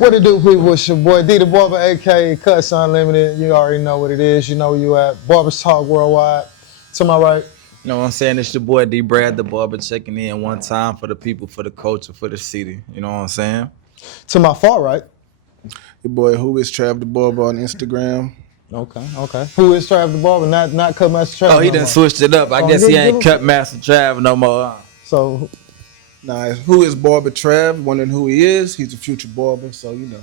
What it do, people? It's your boy D the Barber, aka Cuts Unlimited. You already know what it is. You know where you at. Barbers Talk Worldwide. To my right. You know what I'm saying? It's your boy D Brad the Barber checking in one time for the people, for the culture, for the city. You know what I'm saying? To my far right. Your boy Who is Trav the Barber on Instagram. Okay. Who is Trav the Barber? Not Cut Master Trav. Oh, he done switched it up. I guess he ain't Cut Master Trav no more. So, nah, Who is Barber Trav? Wondering who he is. He's a future barber, so you know.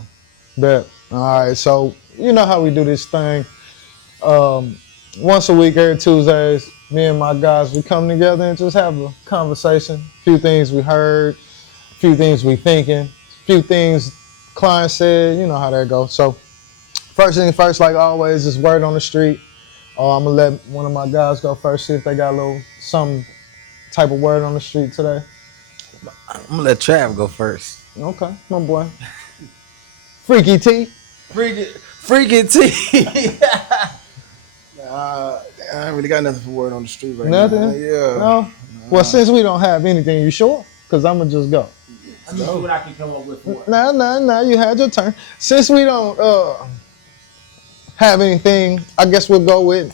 bet. All right. So you know how we do this thing. Once a week, every Tuesdays, me and my guys, we come together and just have a conversation. A few things we heard, a few things we thinking, a few things clients said. You know how that goes. So first thing first, like always, is word on the street. I'm gonna let one of my guys go first, see if they got a little some type of word on the street today. I'm gonna let Trav go first. Okay, my boy. Freaky T. Freaky T. I ain't really got nothing for word on the street right Nothing? now. Yeah. No? Well, since we don't have anything, you sure? Because I'm going to just go. Let me see what I can come up with for what. No, you had your turn. Since we don't have anything, I guess we'll go with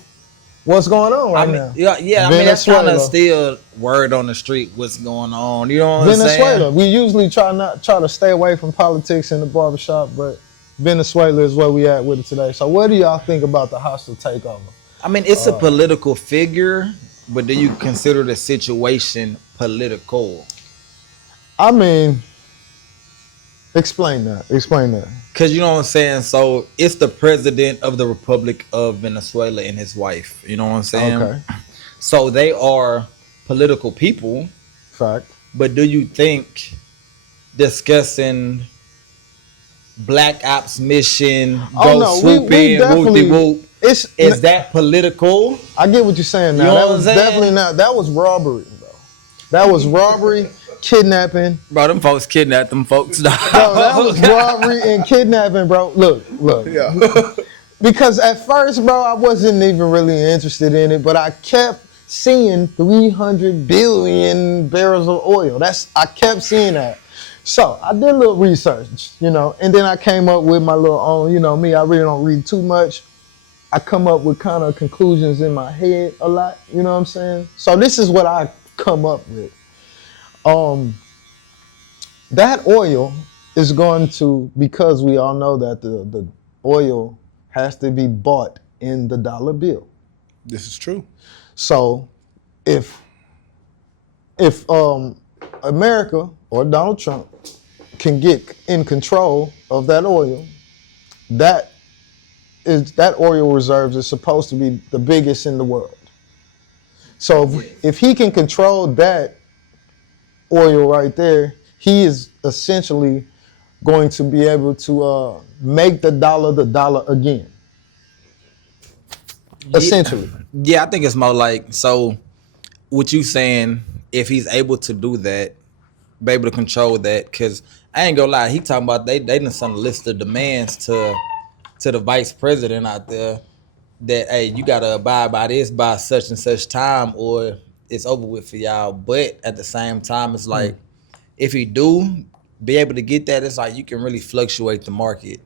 what's going on right now. Yeah, I mean, that's kind of still word on the street, what's going on. You know what I'm saying? Venezuela. We usually try to stay away from politics in the barbershop, but Venezuela is where we at with it today. So what do y'all think about the hostile takeover? I mean, it's a political figure, but do you consider the situation political? I mean, explain that. Because you know what I'm saying? So it's the president of the Republic of Venezuela and his wife. You know what I'm saying? Okay. So they are political people. Fact. But do you think discussing Black Ops mission, swoop in, whoop-de-whoop, is that political? I get what you're saying now. You know that what was I'm saying? definitely not. That was robbery, bro. That was robbery, kidnapping. Bro, them folks kidnapped them folks. Bro, that was robbery and kidnapping, bro. Look. Yeah. Because at first, bro, I wasn't even really interested in it, but I kept seeing 300 billion barrels of oil. I kept seeing that. So I did a little research, and then I came up with my little own, me, I really don't read too much. I come up with kind of conclusions in my head a lot, you know what I'm saying? So this is what I come up with. That oil is going to, because we all know that the oil has to be bought in the dollar bill. This is true. So if America or Donald Trump can get in control of that oil, that oil reserves is supposed to be the biggest in the world. So if he can control that oil right there, he is essentially going to be able to make the dollar again. Essentially. Yeah, I think it's more like, so what you saying, if he's able to do that, be able to control that, because I ain't gonna lie, he talking about they done sent a list of demands to the vice president out there that, hey, you gotta abide by this by such and such time or it's over with for y'all. But at the same time, it's like, if he do be able to get that, it's like you can really fluctuate the market.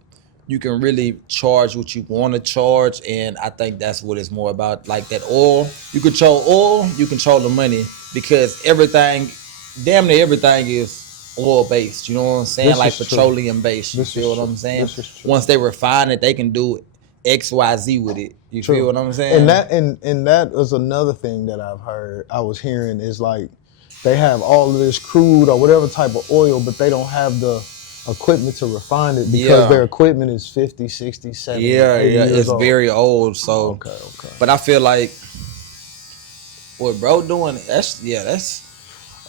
You can really charge what you want to charge, and I think that's what it's more about. Like that oil, you control oil, you control the money, because damn near everything is oil based. You know what I'm saying? This like is petroleum based. You feel what I'm saying? Once they refine it, they can do XYZ with it. You feel what I'm saying? And that was another thing that I was hearing is like they have all of this crude or whatever type of oil, but they don't have the equipment to refine it because their equipment is 50, 60, 70, 80 years it's old. very old. So Okay. But I feel like what bro doing,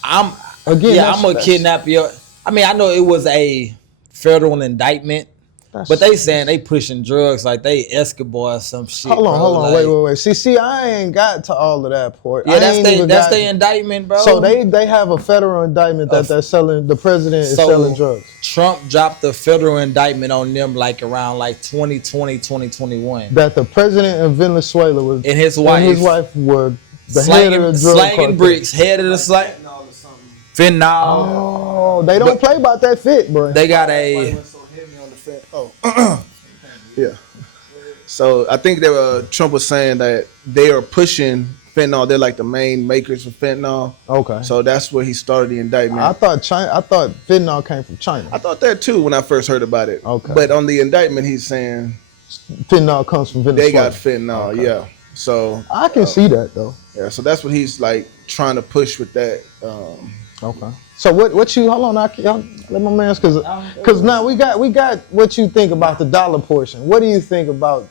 I'm gonna kidnap your. I mean, I know it was a federal indictment, but they saying they pushing drugs like they Escobar or some shit. Hold on, like, wait. See, I ain't got to all of that part. Yeah, that's the indictment, bro. So they have a federal indictment that they're selling. The president is selling drugs. Trump dropped the federal indictment on them like around 2020, 2021. That the president of Venezuela was and his wife were the head of the drug slanging cartel. bricks, head of the slang. Fentanyl. Oh, they don't play about that fit, bro. They got a Yeah. So I think Trump was saying that they are pushing fentanyl. They're like the main makers of fentanyl. Okay. So that's where he started the indictment. I thought fentanyl came from China. I thought that too when I first heard about it. Okay. But on the indictment, he's saying Fentanyl comes from Venezuela. they got fentanyl. Okay. Yeah. So I can see that though. yeah. So that's what he's like trying to push with that. Okay. So what you hold on? Y'all let my man because now we got what you think about the dollar portion. What do you think about?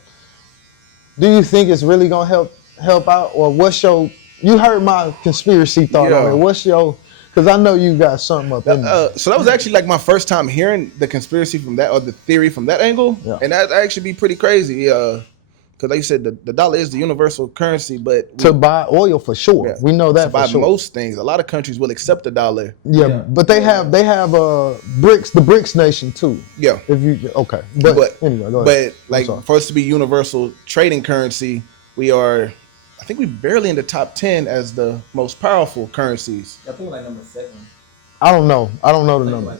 Do you think it's really gonna help out, or what's your? You heard my conspiracy thought on it. What's your? Because I know you got something up in there. So that was actually like my first time hearing the conspiracy from that, or the theory from that angle, and that actually be pretty crazy. Because like you said, the dollar is the universal currency, but to buy oil for sure, we know that to buy for sure. most things, a lot of countries will accept the dollar. Yeah, but they have BRICS, the BRICS nation too. Yeah. If you okay, but anyway, go ahead. But like for us to be universal trading currency, I think we barely in the top 10 as the most powerful currencies. I think like number 7. I don't know the number.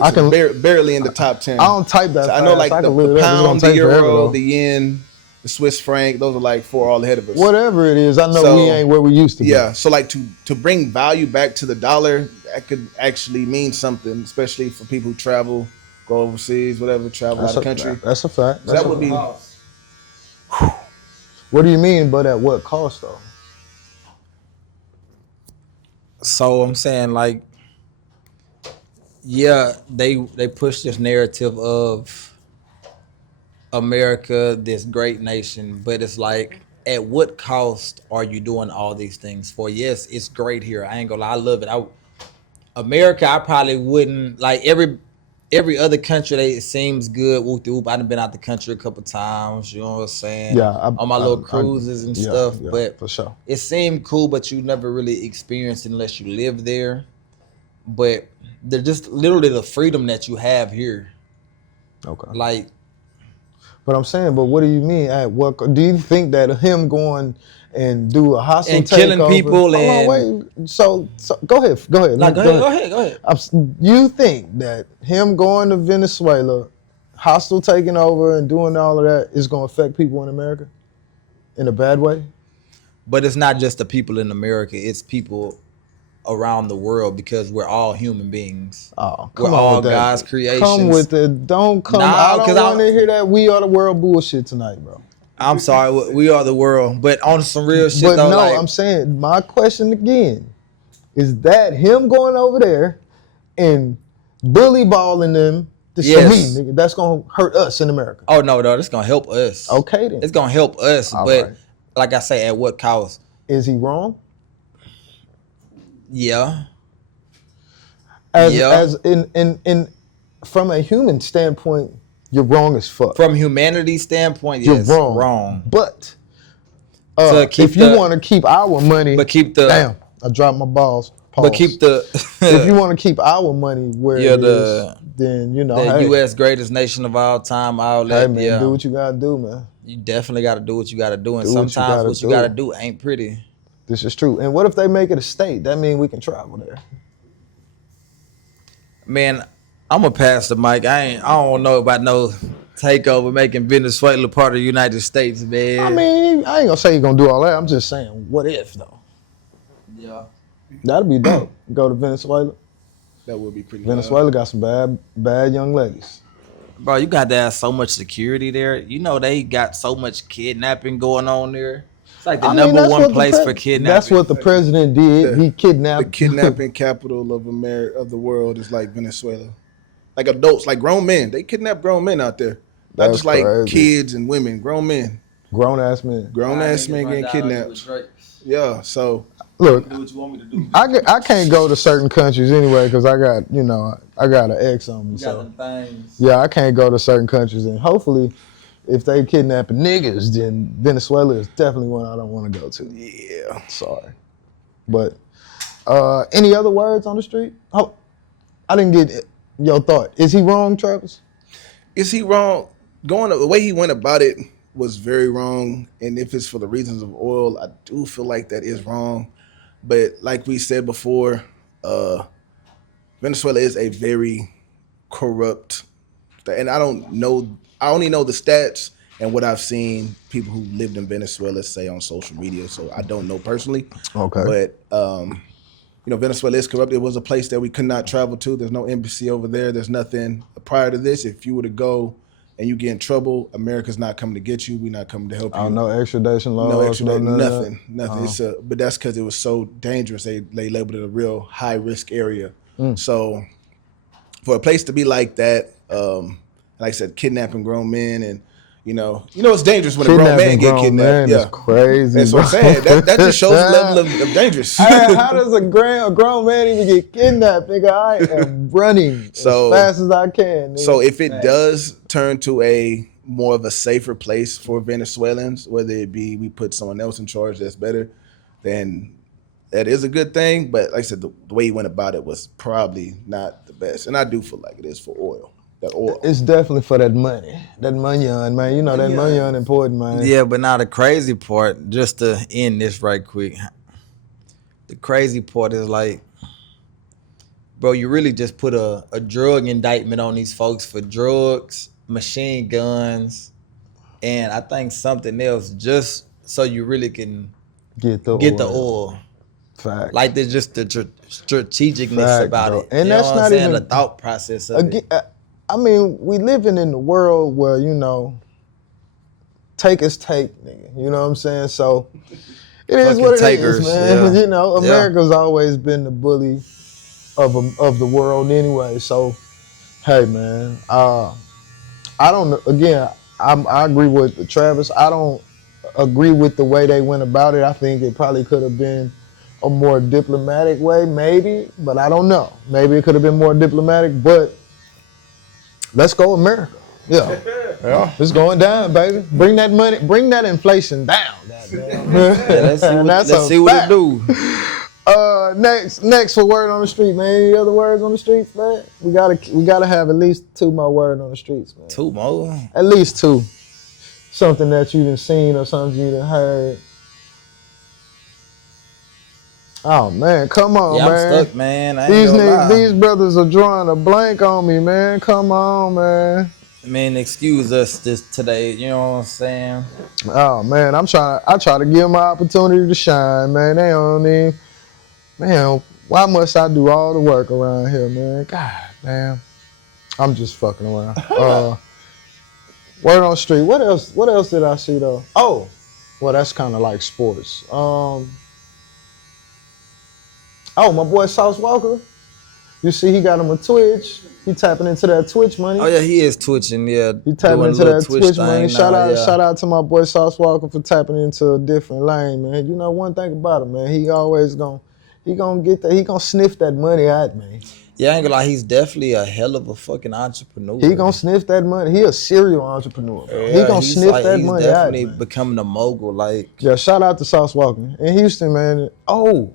I can barely in the top 10. I don't type that. So I know like the pound, the euro, the yen, the Swiss franc. Those are like 4 all ahead of us. Whatever it is, I know we ain't where we used to be. Yeah. So like to bring value back to the dollar, that could actually mean something, especially for people who travel, go overseas, whatever, travel out of the country. That's a fact. So that would be. What do you mean, but at what cost though? So I'm saying like, yeah, they push this narrative of America, this great nation, but it's like, at what cost are you doing all these things for? Yes, it's great here. I ain't gonna lie, I love it. America, I probably wouldn't like every other country. It seems good. Whoop de whoop. I've been out the country a couple times. You know what I'm saying? Yeah, on my little cruises and stuff. Yeah, but for sure, it seemed cool. But you never really experienced it unless you live there. But they're just literally the freedom that you have here. Okay. Like, but I'm saying, but what do you mean? At what? Do you think that him going and do a hostile and takeover, killing people so go ahead. Like, go ahead. You think that him going to Venezuela, hostile taking over and doing all of that is going to affect people in America in a bad way? But it's not just the people in America. It's people around the world, because we're all human beings. Oh, we're all God's creations. Come with it. Don't come. I don't want to hear that we are the world bullshit tonight, bro. I'm sorry, we are the world, but on some real shit but though. No, like, I'm saying my question again is that him going over there and bully balling them. Yes. Me, nigga, that's gonna hurt us in America. Oh no, that's gonna help us. Okay then, it's gonna help us, all but right. Like I say, at what cost? Is he wrong? Yeah. As in from a human standpoint, you're wrong as fuck. From humanity's standpoint, yes, you're wrong. But if you want to keep our money, but keep the damn, I dropped my balls. Pause. But keep the if you want to keep our money where it is, then you know the U.S. greatest nation of all time. All that, hey man, do what you gotta do, man. You definitely gotta do what you gotta do, and sometimes what you gotta do ain't pretty. This is true. And what if they make it a state? That means we can travel there. Man, I'm gonna pass the mic. I don't know about no takeover making Venezuela part of the United States, man. I mean, I ain't gonna say you're gonna do all that. I'm just saying, what if though? Yeah. That'd be dope. Go to Venezuela. That would be pretty. Venezuela got some bad young ladies. Bro, you got to have so much security there. You know they got so much kidnapping going on there. It's like the number one place for kidnapping. That's what the president did. He kidnapped. The kidnapping capital of the world is like Venezuela. Like adults, like grown men. They kidnap grown men out there. Not just like kids and women. Grown men. Grown ass men. Grown ass men getting kidnapped. Yeah. So look, do what you want me to do. I can't go to certain countries anyway because I got an ex on me. So yeah, I can't go to certain countries, and hopefully, if they kidnapping niggas, then Venezuela is definitely one I don't want to go to. Yeah, sorry, but any other words on the street? Oh, I didn't get your thought. Is he wrong, Travis? Is he wrong? Going the way he went about it was very wrong, and if it's for the reasons of oil, I do feel like that is wrong. But like we said before, Venezuela is a very corrupt and I don't know. I only know the stats and what I've seen people who lived in Venezuela say on social media. So I don't know personally. Okay. But Venezuela is corrupt. It was a place that we could not travel to. There's no embassy over there. There's nothing prior to this. If you were to go and you get in trouble, America's not coming to get you. We're not coming to help you. No extradition laws. No extradition, nothing. Nothing. But that's because it was so dangerous. They labeled it a real high risk area. So for a place to be like that, like I said, kidnapping grown men and it's dangerous when a grown man get kidnapped. Man is crazy. That's what I'm saying. That just shows the level of dangerous. Hey, how does a grown man even get kidnapped, nigga? I am running as fast as I can. Nigga. So if it does turn to a more of a safer place for Venezuelans, whether it be we put someone else in charge that's better, then that is a good thing. But like I said, the way he went about it was probably not the best. And I do feel like it is for oil. That oil. It's definitely for that money. That money, man. You know that money important, man. Yeah, but now the crazy part, just to end this right quick, the crazy part is like, bro, you really just put a drug indictment on these folks for drugs, machine guns, and I think something else just so you really can get the oil. Fact. Like there's just the strategicness about it. And that's not even the thought process of it. I mean, we living in the world where, take is take, nigga. You know what I'm saying? So it is what it is, man. Yeah. America's always been the bully of the world anyway. So, hey, man, I don't, again, I agree with Travis. I don't agree with the way they went about it. I think it probably could have been a more diplomatic way, maybe, but I don't know. Maybe it could have been more diplomatic, but let's go America. Yeah. It's going down, baby. Bring that money, bring that inflation down. Let's see what it do. Next for word on the street, man. Any other words on the streets, man? We gotta have at least 2 more words on the streets, man. 2 more? At least 2. Something that you done seen or something you done heard. Oh man, come on, man. I'm stuck, man. These brothers are drawing a blank on me, man. Come on, man. Man, excuse us today. You know what I'm saying? Oh man, I try to give them an opportunity to shine, man. They don't even, man. Why must I do all the work around here, man? God damn. I'm just fucking around. Word on the street. What else did I see though? Oh, well, that's kind of like sports. Oh, my boy Sauce Walker. You see, he got him a Twitch. He tapping into that Twitch money. Oh yeah, he is twitching. Yeah, he tapping into that Twitch money. Shout out to my boy Sauce Walker for tapping into a different lane, man. You know one thing about him, man. He gonna get that. He gonna sniff that money out, man. Yeah, I ain't gonna lie. He's definitely a hell of a fucking entrepreneur. He gonna sniff that money. He a serial entrepreneur, bro. Yeah, he gonna sniff that money out. He's definitely becoming a mogul. Like yeah, shout out to Sauce Walker in Houston, man. Oh.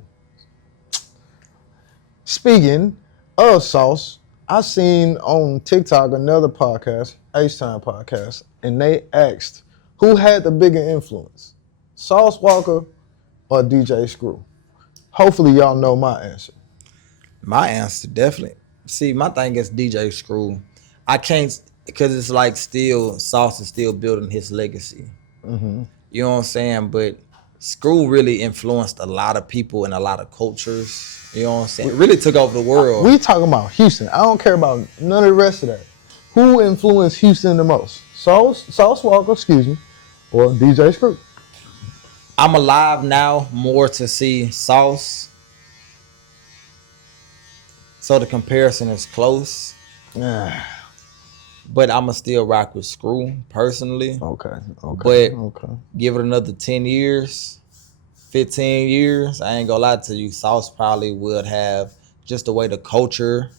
Speaking of Sauce, I seen on TikTok another podcast, H-Time podcast, and they asked who had the bigger influence, Sauce Walker or DJ Screw? Hopefully y'all know my answer. My answer, definitely. See, my thing is DJ Screw. I can't, because it's like still, Sauce is still building his legacy. Mm-hmm. You know what I'm saying? But Screw really influenced a lot of people and a lot of cultures. You know what I'm saying? It really took over the world. We talking about Houston. I don't care about none of the rest of that. Who influenced Houston the most? Sauce Walker, or DJ Screw? I'm alive now more to see Sauce. So the comparison is close. But I'ma still rock with Screw personally. Okay. But give it another 10 years. 15 years, I ain't gonna lie to you, Sauce probably would have just the way the culture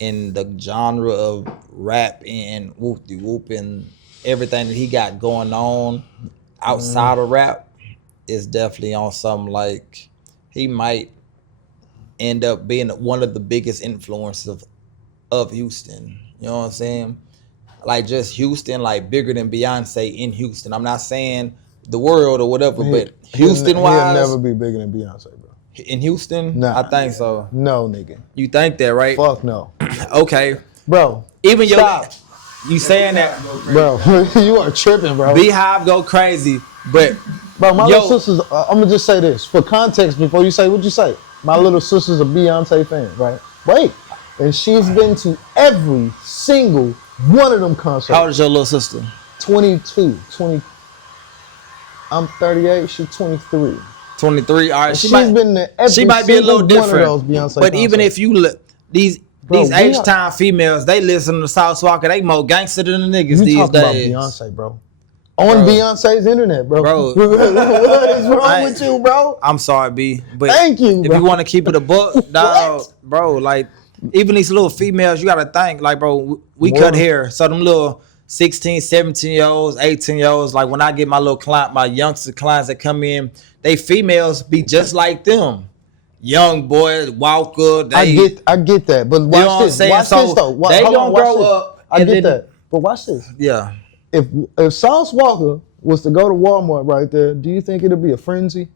and the genre of rap and whoop-de-whoop and everything that he got going on outside of rap is definitely on something like he might end up being one of the biggest influences of Houston. You know what I'm saying? Like just Houston, like bigger than Beyonce in Houston. I'm not saying the world or whatever, but Houston-wise, he'll never be bigger than Beyonce, bro. In Houston? Nah. I think so. No, nigga. You think that, right? Fuck no. Okay. Bro, Even stop. You saying that Bro, you are tripping, bro. Beehive go crazy, but Bro, my Yo. little sister's, I'm gonna just say this for context before you say what you say. My little sister's a Beyonce fan, right? Wait, and she's been to every single one of them concerts. how old is your little sister? 22, 20. I'm 38. She's 23. 23. All right, She's been to every she might be a little single one different. of those Beyonce but even concerts. if you look, these Bro, these we H are- time females, they listen to South Walker. They more gangster than the niggas you these talk about days. Beyonce, bro. On Beyonce's internet, bro. Bro. What is wrong with you, bro? I'm sorry, B. But Thank you, if bro. you want to keep it a book, dog, bro, like even these little females, you gotta think, like, bro, we More. cut hair. So them little 16, 17-year-olds, 18-year-olds, like when I get my little client, my youngster clients that come in, they females be just like them. Young boy, Walker, they I get that, but watch know what I'm this. saying? Watch So this though. they Hold gonna on, watch grow this. up I and get then- that, but watch this. yeah. If Sauce Walker was to go to Walmart right there, do you think it'll be a frenzy?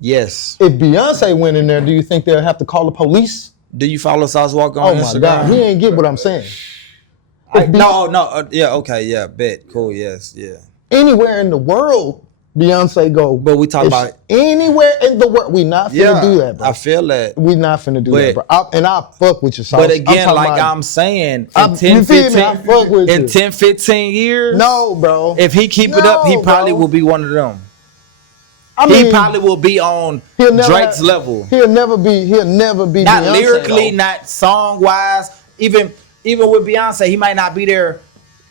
Yes. If Beyonce went in there, do you think they'll have to call the police? Do you follow South Walker Oh on my Instagram? God, he ain't get what I'm saying. No, yeah, okay, yeah, bet, cool, yes, yeah. Anywhere in the world, Beyonce go. But we talk If about anywhere in the world. We not finna do that, bro. I feel that. We not finna do that, bro. But- I fuck with you, Sauce. But again, talking like about- I'm saying, I'm- in 10, you feel me? I 15, fuck with in you. 10, 15 years, No, bro. if he keep it up, he No, probably bro. will be one of them. I He mean, probably will be on he'll never Drake's have- level. He'll never be Not Beyonce, lyrically, though. not song-wise. Even with Beyonce, he might not be there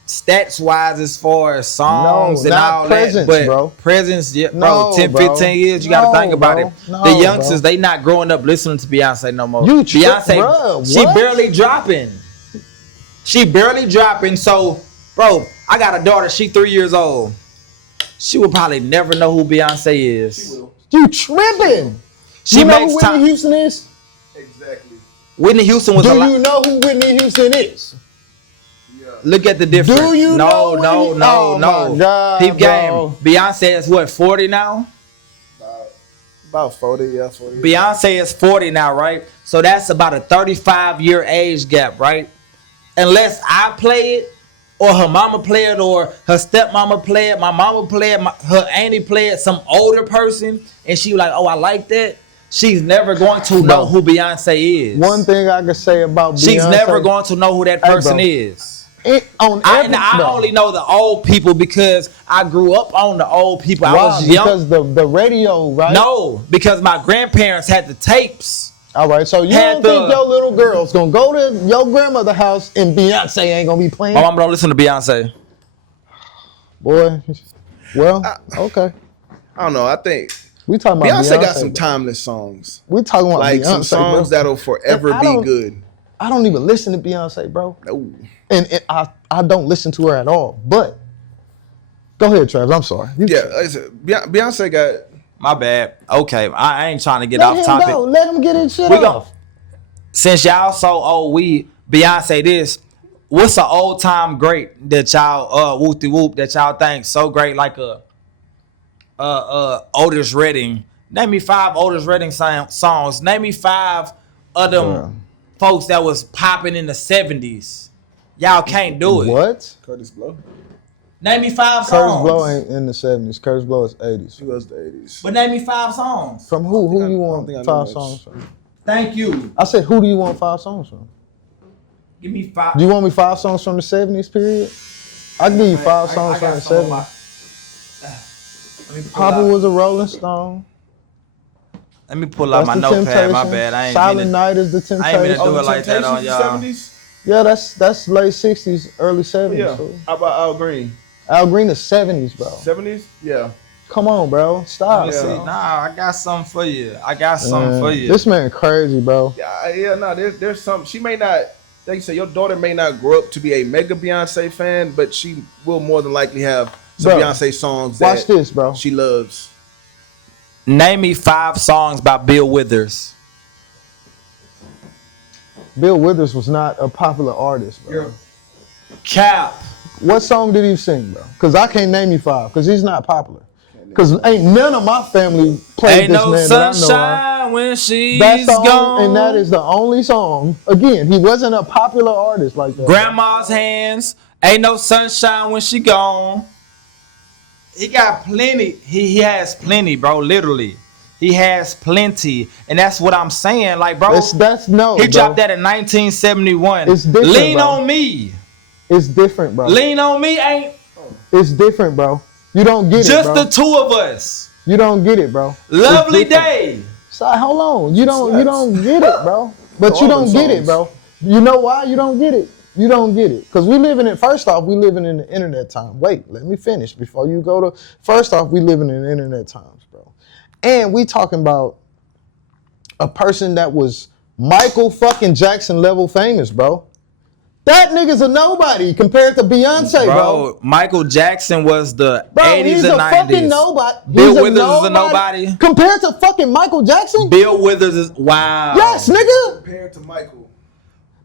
stats-wise as far as songs and not all presence, that. But bro. presence, yeah, No, bro, 10, bro. 15 years, you got to No, think about bro. it. No, The youngsters, bro. they not growing up listening to Beyonce no more. You trip, Beyonce, bruh, she what? barely dropping. She barely dropping. So, bro, I got a daughter. She 3 years old. She will probably never know who Beyonce is. You tripping? She you know makes who time. Whitney Houston is? Exactly. Whitney Houston was Do a lot. you know who Whitney Houston is? Look at the difference. Do you know No, Whitney- no, Oh no. my God, Peep game. bro. Beyonce is what, 40 now? About 40, yeah, 40. Beyonce is 40 now, right? So that's about a 35-year age gap, right? Unless I play it, or her mama play it, or her stepmama play it, my mama play it, her auntie play it, some older person, and she like, oh, I like that. She's never going to know who Beyonce is. One thing I can say about Beyonce. She's never going to know who that Hey, person bro. is. On I every, bro. only know the old people because I grew up on the old people. I Why? was young. Because the radio, right? No, because my grandparents had the tapes. All right, so you Had don't think the- your little girl's gonna go to your grandmother's house and Beyonce ain't gonna be playing? My mom don't listen to Beyonce. Boy, well, okay. I don't know. I think We talking about Beyonce Beyonce, got some bro. timeless songs. We talking about Like Beyonce, some songs bro. that'll forever I be don't- good. I don't even listen to Beyonce, bro, No. and I don't listen to her at all. But go ahead, Travis. I'm sorry. Yeah, like I said, Beyonce got. My bad. Okay, I ain't trying to get Let off him topic. go. Let him get his shit We off. Since y'all so old, we Beyonce this. What's an old time great that y'all whoop de whoop that y'all think so great like a Otis Redding? Name me 5 Otis Redding songs. Name me 5 of them folks that was popping in the 70s. Y'all can't do it. What? Curtis Blow. Name me 5 Curtis songs. Blow ain't in the 70s. Curtis Blow is 80s. She was the 80s. But name me 5 songs. From who? Who think I- you I don't want think I know 5 much. songs from? Thank you. I said, who do you want 5 songs from? Give me 5. Do you want me 5 songs from the 70s period? I can give you 5 songs from the 70s. Papa was a Rolling Stone. Let me pull out That's my the notpad. My Temptations. bad. I ain't Silent mean Night is the I ain't mean to Temptations. do it like that on y'all. 70s? Yeah, that's late 60s, early 70s. Yeah. So. How about Al Green? Al Green is 70s, bro. 70s? Yeah. Come on, bro. Stop. Let me see. bro. Nah, I got something for you. I got something for you. This man crazy, bro. Yeah, no, there's some. She may not, like you say, your daughter may not grow up to be a mega Beyonce fan, but she will more than likely have some Bro, Beyonce songs Watch that this, bro. she loves. Name me 5 songs by Bill Withers. Bill Withers was not a popular artist, bro. Cap. What song did he sing, bro? Because I can't name you 5, because he's not popular. Because ain't none of my family played Ain't this no man that I know sunshine sunshine when she's That's the gone. only, and that is the only song. Again, he wasn't a popular artist like that. Grandma's hands, ain't no sunshine when she gone. He got plenty. He has plenty, bro. Literally, he has plenty, and that's what I'm saying. Like, bro, That's no. he bro. dropped that in 1971. It's different, Lean bro. on me. It's different, bro. Lean on me ain't It's different, bro. You don't get just it, bro. the two of us. You don't get it, bro. Lovely It's different. day. So hold on. You don't get it, bro. But All you don't them get it, songs. bro. You know why you don't get it? You don't get it. Because we living in, first off, we living in the internet time. Wait, let me finish before you go to, first off, we living in internet times, bro. And we talking about a person that was Michael fucking Jackson level famous, bro. That nigga's a nobody compared to Beyonce, bro. Michael Jackson was the Bro, 80s he's and a 90s. fucking nobody. Bill He's Withers is a nobody. Compared to fucking Michael Jackson? Bill Withers is wow. Yes, nigga. Compared to Michael.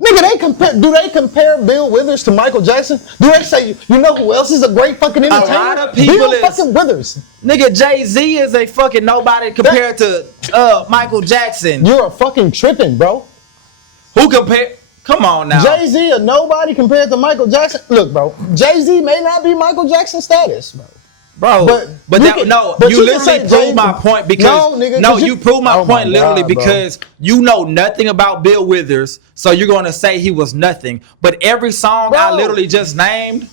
Nigga, do they compare Bill Withers to Michael Jackson? Do they say, you know who else is a great fucking entertainer? lot of people Bill is- fucking Withers. Nigga, Jay-Z is a fucking nobody compared to Michael Jackson. You're a fucking tripping, bro. Who compare? Come on now. Jay-Z a nobody compared to Michael Jackson. Look, bro, Jay-Z may not be Michael Jackson status, bro. Bro, But but you that, can- no, but you you can literally say proved Jay- my point because No, nigga, 'cause you proved my Oh my point literally God, bro. because you know nothing about Bill Withers, so you're going to say he was nothing. But every song I Bro. literally just named,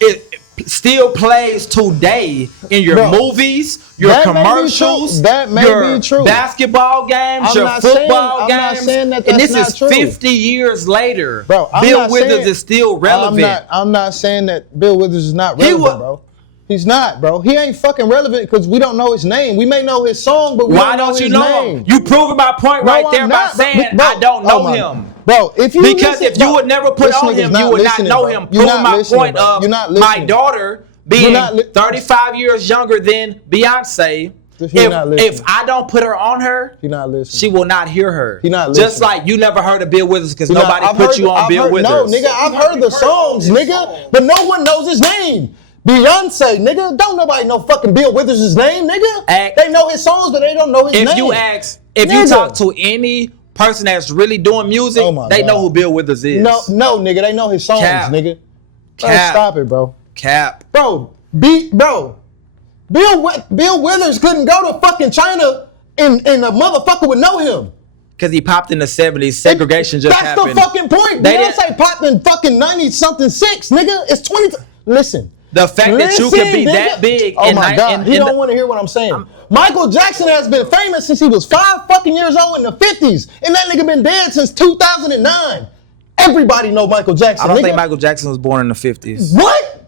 it still plays today in your Bro, movies, your that may be commercials, true. That may your be true. basketball games, I'm your not football saying- I'm not games, saying that and that's this not is true. 50 years later. Bro, I'm Bill not Withers saying- is still relevant. I'm not saying that Bill Withers is not He relevant, wa- bro. He's not, bro. He ain't fucking relevant because we don't know his name. We may know his song, but we Why don't know don't you his know name. him? You proving my point No, right I'm there by not, bro. saying Bro, I don't oh know my- him. Bro, if you Because listen, if you bro, would never put this on nigga's him, you would not listening, know bro. him. You're Proving not my listening, point bro. of You're not my listening. daughter being not li- 35 years younger than Beyonce. You're not listening. If I don't put her on her, You're not listening. she will not hear her. He not Just listening. like you never heard of Bill Withers because You know, nobody I've put heard- you on I've Bill heard- Withers. No, nigga, I've heard the songs, nigga, but no one knows his name. Beyonce, nigga, don't nobody know fucking Bill Withers' name, nigga. They know his songs, but they don't know his name. If you ask, if you Nigga. talk to any person that's really doing music, Oh my they God. know who Bill Withers is. no, nigga, they know his songs, Cap. nigga. Bro, Cap. stop it, bro. Cap. Bro, Bill Withers couldn't go to fucking China and a motherfucker would know him. Because he popped in the 70s, segregation just That's happened. the fucking point. They Beyonce popped in fucking 90-something 6, nigga. It's 20. Listen. The fact that you can be that big Oh in my ni- God. in- He in don't the- want to hear what I'm saying. Michael Jackson has been famous since he was 5 fucking years old in the 50s. And that nigga been dead since 2009. Everybody know Michael Jackson. I don't nigga. think Michael Jackson was born in the 50s. What?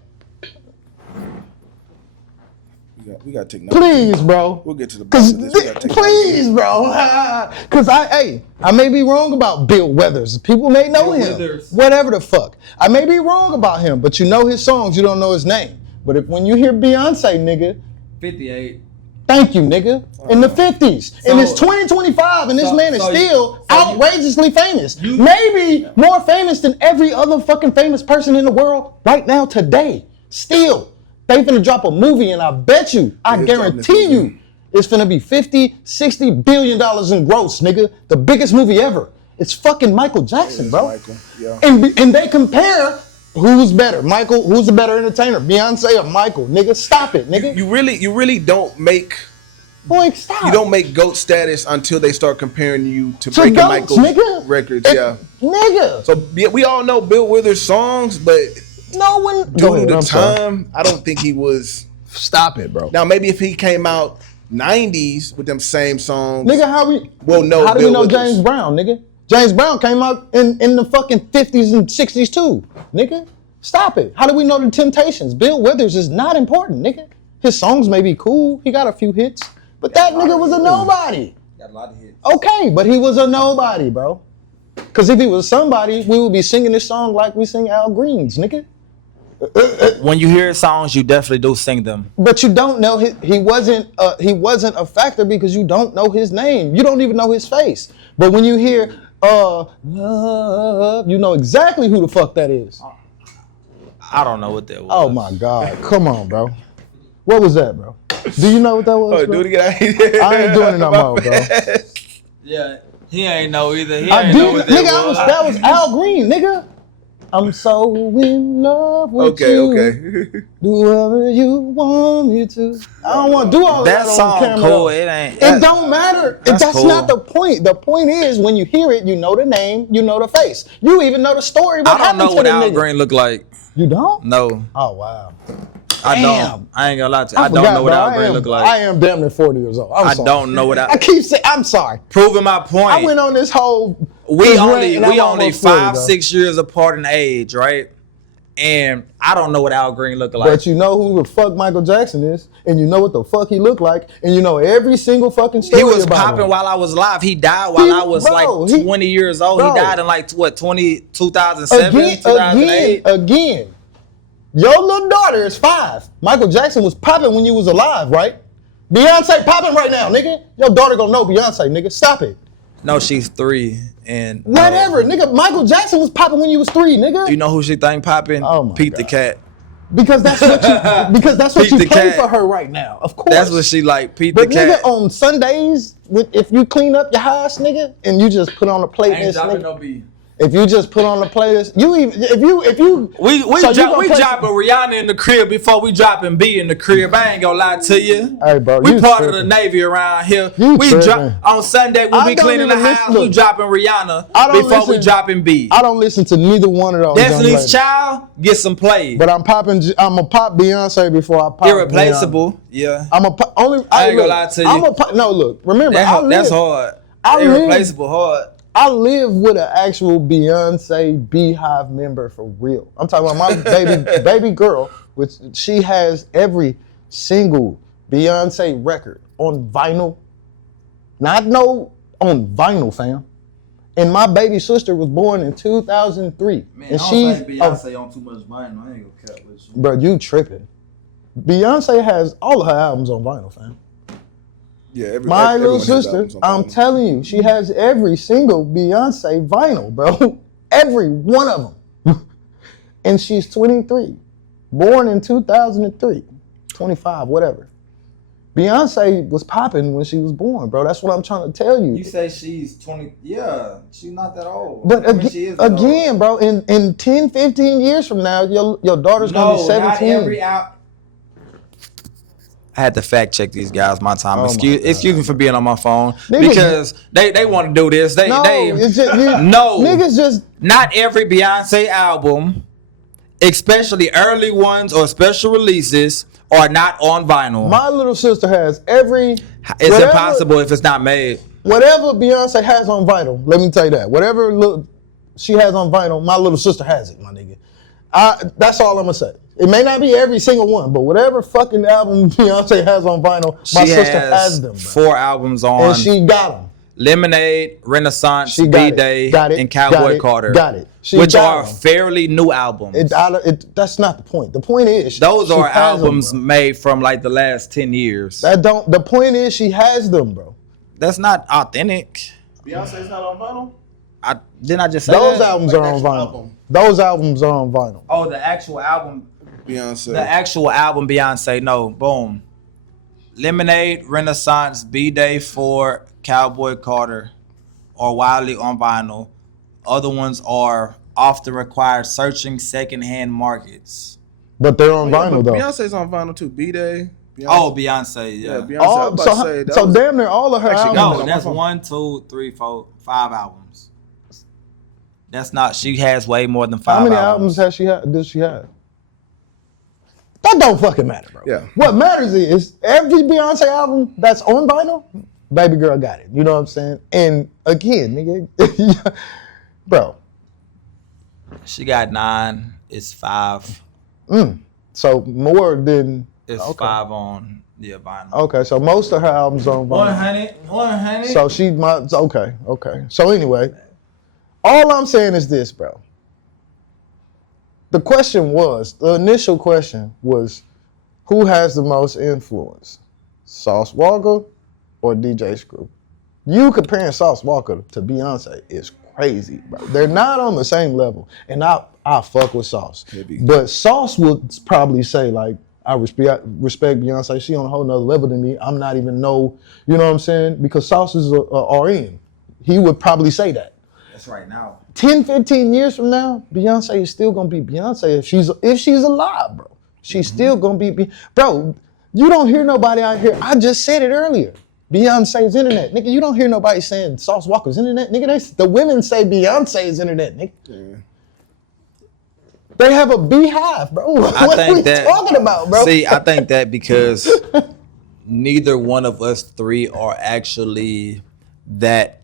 We got to take notes. Please, bro. We'll get to the bottom of this. We gotta take Please, bro. Because I may be wrong about Bill Withers. People may know Bill him. Withers. Whatever the fuck. I may be wrong about him, but you know his songs, you don't know his name. But when you hear Beyonce, nigga, 58. thank you, nigga. In the 50s. And it's 2025, and this man is still outrageously famous. Maybe more famous than every other fucking famous person in the world right now today. Still. They finna drop a movie, and I bet you, I It's dropping this guarantee movie. you, it's finna be $50-60 billion in gross, nigga. The biggest movie ever. It's fucking Michael Jackson, bro. Michael, yeah. And they compare who's better. Michael, who's the better entertainer? Beyonce or Michael? Nigga, stop it, nigga. You really don't make Boy, stop. you don't make GOAT status until they start comparing you to To breaking goats, Michael's nigga. records. Yeah. Nigga. So yeah, we all know Bill Withers songs, but No one. due Go to ahead, the I'm sorry. time, I don't think he was. Stop it, bro. Now maybe if he came out 90s with them same songs, Nigga, how we? We'll know How do we Bill know Withers. James Brown, nigga? James Brown came out in the fucking 50s and 60s too, nigga. Stop it. How do we know the Temptations? Bill Withers is not important, nigga. His songs may be cool. He got a few hits, but that nigga was a nobody. Got a lot of hits. Okay, but he was a nobody, bro. Because if he was somebody, we would be singing this song like we sing Al Green's, nigga. When you hear his songs, you definitely do sing them. But you don't know he wasn't a factor because you don't know his name. You don't even know his face. But when you hear love, you know exactly who the fuck that is. I don't know what that was. Oh my God. Come on, bro. What was that, bro? Do you know what that was? Oh, bro? do it again. I ain't doing it no more, bro. Yeah, he ain't know either. He I ain't know did, what nigga. that That was Al Green, nigga. I'm so in love with Okay, you. okay. Do whatever you want me to. I don't want to do all That that on song camera. cool. though. It ain't. It don't matter. That's cool. not the point. The point is when you hear it, you know the name, you know the face. You even know the story. What I don't happened know to what the Al nigga. Green look like. You don't? No, Oh wow. I Damn. don't. I ain't gonna lie to you. I forgot, don't know what bro. Al Green look like. I am damn near 40 years old. I'm I sorry. don't know what I keep saying. I'm sorry. Proving my point. I went on this whole. we this only rant and I'm only almost 40, 5, bro. 6 years apart in age, right? And I don't know what Al Green look like. But you know who the fuck Michael Jackson is, and you know what the fuck he looked like, and you know every single fucking story He was about popping him. while I was alive. He died while I was like 20 years old. bro. He died in like 2007, 2008. Again. Your little daughter is 5. Michael Jackson was popping when you was alive, right? Beyonce popping right now, nigga. Your daughter gonna know Beyonce, nigga. Stop it. No, she's 3. And Whatever, nigga. Michael Jackson was popping when you was 3, nigga. You know who she think popping? Oh my Pete the God. Cat. Because that's what Pete you the pay Cat. for her right now. Of course. That's what she like. Pete But the nigga, Cat. on Sundays, if you clean up your house, nigga, and you just put on a playlist, nigga. beat. If you just put on the playlist, you even if you We so you gonna play dropping Rihanna in the crib before we dropping B in the crib. I ain't gonna lie to you. Hey, bro, we you part of tripping. the Navy around here. You We tripping. drop on Sunday when I we don't cleaning the even house. listen- We dropping Rihanna I don't before we listen- dropping B. I don't listen to neither one of those. young Destiny's ladies. Child get some play. But I'm gonna pop Beyonce before I pop Irreplaceable. Yeah. Rihanna. I'm a pop, only. I ain't gonna lie to you. I'm a pop, no look. Remember, That's hard. I live- Irreplaceable hard. I live with an actual Beyonce Beehive member for real. I'm talking about my baby girl, which she has every single Beyonce record on vinyl. On vinyl, fam. And my baby sister was born in 2003. Man, and I don't she's think Beyonce on too much vinyl. I ain't gonna cut with you. bro, you tripping. Beyonce has all of her albums on vinyl, fam. Yeah, My little everyone has sister, albums on I'm vinyl. telling you, she has every single Beyonce vinyl, bro. Every one of them. And she's 23. Born in 2003. 25, whatever. Beyonce was popping when she was born, bro. That's what I'm trying to tell you. You say she's 20. Yeah, she's not that old. But I mean, she is that again, old. bro, in 10, 15 years from now, your daughter's going to be 17. Not every out. I had to fact check these guys my time. Oh my Excuse me for being on my phone Niggas- because they want to do this. No, it's just, No. Niggas just, Not every Beyonce album, especially early ones or special releases, are not on vinyl. my little sister has every... It's whatever- impossible if it's not made. Whatever Beyonce has on vinyl, let me tell you that. Whatever she has on vinyl, my little sister has it, my nigga. That's all I'm gonna say. It may not be every single one, but whatever fucking album Beyonce has on vinyl, my She sister has has them, bro. 4 albums on And she got them. Lemonade, Renaissance, She got B-Day, it. Got it. and Cowboy Got it. Carter. Got it. She Which got are them. fairly new albums. That's not the point. The point is Those she are has them, albums bro. made from like the last 10 years. The point is she has them, bro. That's not authentic. Beyonce's not on vinyl? Didn't I just say Those that? albums Like are on actual vinyl. album. Those albums are on vinyl. Oh, the actual album. Beyonce. The actual album Beyonce. No, boom. Lemonade, Renaissance, B-Day 4, Cowboy Carter are widely on vinyl. Other ones are often required searching secondhand markets. But they're on Yeah, vinyl but though. Beyonce's on vinyl too. B-Day. Beyonce. Oh, Beyonce, Yeah, yeah. Beyonce. I was about to say, that was, damn near all of her Actually, albums. No, on that's my phone. 1, 2, 3, 4, 5 albums. That's not. She has way more than 5 How many albums. albums does she have? That don't fucking matter, bro. Yeah. What matters is every Beyonce album that's on vinyl, baby girl got it. You know what I'm saying? And again, nigga, bro. She got 9. It's 5. So more than It's okay. 5 on vinyl. Okay, so most of her albums on vinyl. 100. So she might. Okay. So anyway, all I'm saying is this, bro. The initial question was, who has the most influence, Sauce Walker or DJ Screw? You comparing Sauce Walker to Beyonce is crazy, bro. They're not on the same level, and I fuck with Sauce, Maybe. but Sauce would probably say like, I respect Beyonce. She on a whole nother level than me. I'm not even know, you know what I'm saying? Because Sauce is a RN. He would probably say that. That's right now. 10, 15 years from now, Beyonce is still gonna be Beyonce if she's alive, bro. She's still gonna be, bro. You don't hear nobody out here. I just said it earlier. Beyonce's internet, nigga. You don't hear nobody saying Sauce Walker's internet, nigga. The women say Beyonce's internet, nigga. Yeah. They have a beehive, bro. What are we talking about, bro? See, I think that because neither one of us three are actually that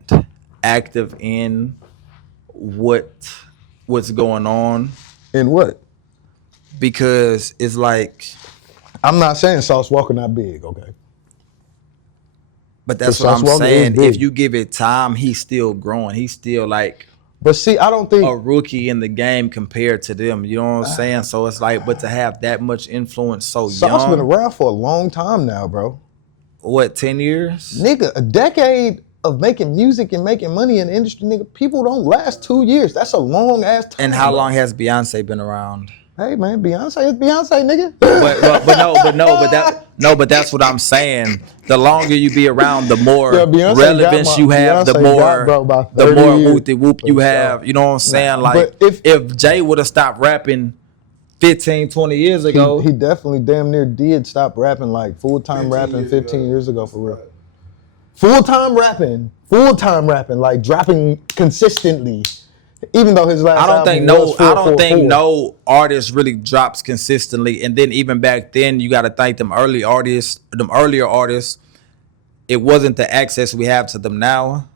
active in what's going on. In what? Because it's like, I'm not saying Sauce Walker not big, okay? But that's what I'm saying. If you give it time, he's still growing. He's still like, but see, I don't think a rookie in the game compared to them. You know what I'm saying? So it's like, but to have that much influence so young. Sauce been around for a long time now, bro. What, 10 years? Nigga, a decade of making music and making money in the industry, nigga. People don't last 2 years. That's a long ass time. And how long has Beyonce been around? Hey man, Beyonce is Beyonce, nigga. But that's what I'm saying. The longer you be around, the more relevance you have, the more whoopty whoop you have. You know what I'm saying? Like if Jay would have stopped rapping 15, 20 years ago, he definitely damn near did stop rapping like full-time rapping 15 years ago for real. Full-time rapping, like dropping consistently. Even though his last I don't think no artist really drops consistently. And then even back then, you got to thank them earlier artists. It wasn't the access we have to them now.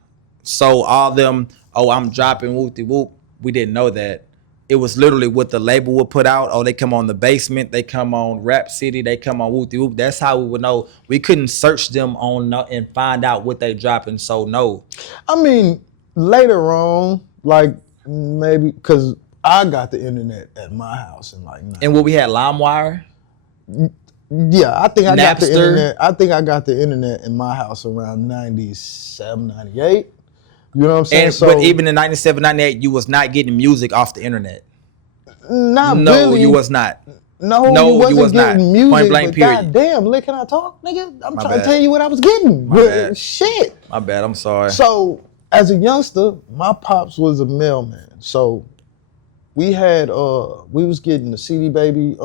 So all them, I'm dropping whoopty whoop. We didn't know that. It was literally what the label would put out. Oh, they come on The Basement. They come on Rap City. They come on whoopty whoop. That's how we would know. We couldn't search them on and find out what they dropping. So no. I mean, later on, like, maybe because I got the internet at my house in like. And what we had, LimeWire. Yeah, I think I got the Napster? internet. I think I got the internet in my house around 97, 98. You know what I'm saying? But even in 97, 98, you was not getting music off the internet. No, really. You was not. No, you wasn't getting music. Point blank, period. Goddamn, look, can I talk, nigga? I'm trying to tell you what I was getting. My bad. Shit. My bad. I'm sorry. So as a youngster, my pops was a mailman. So we had we was getting the CD Baby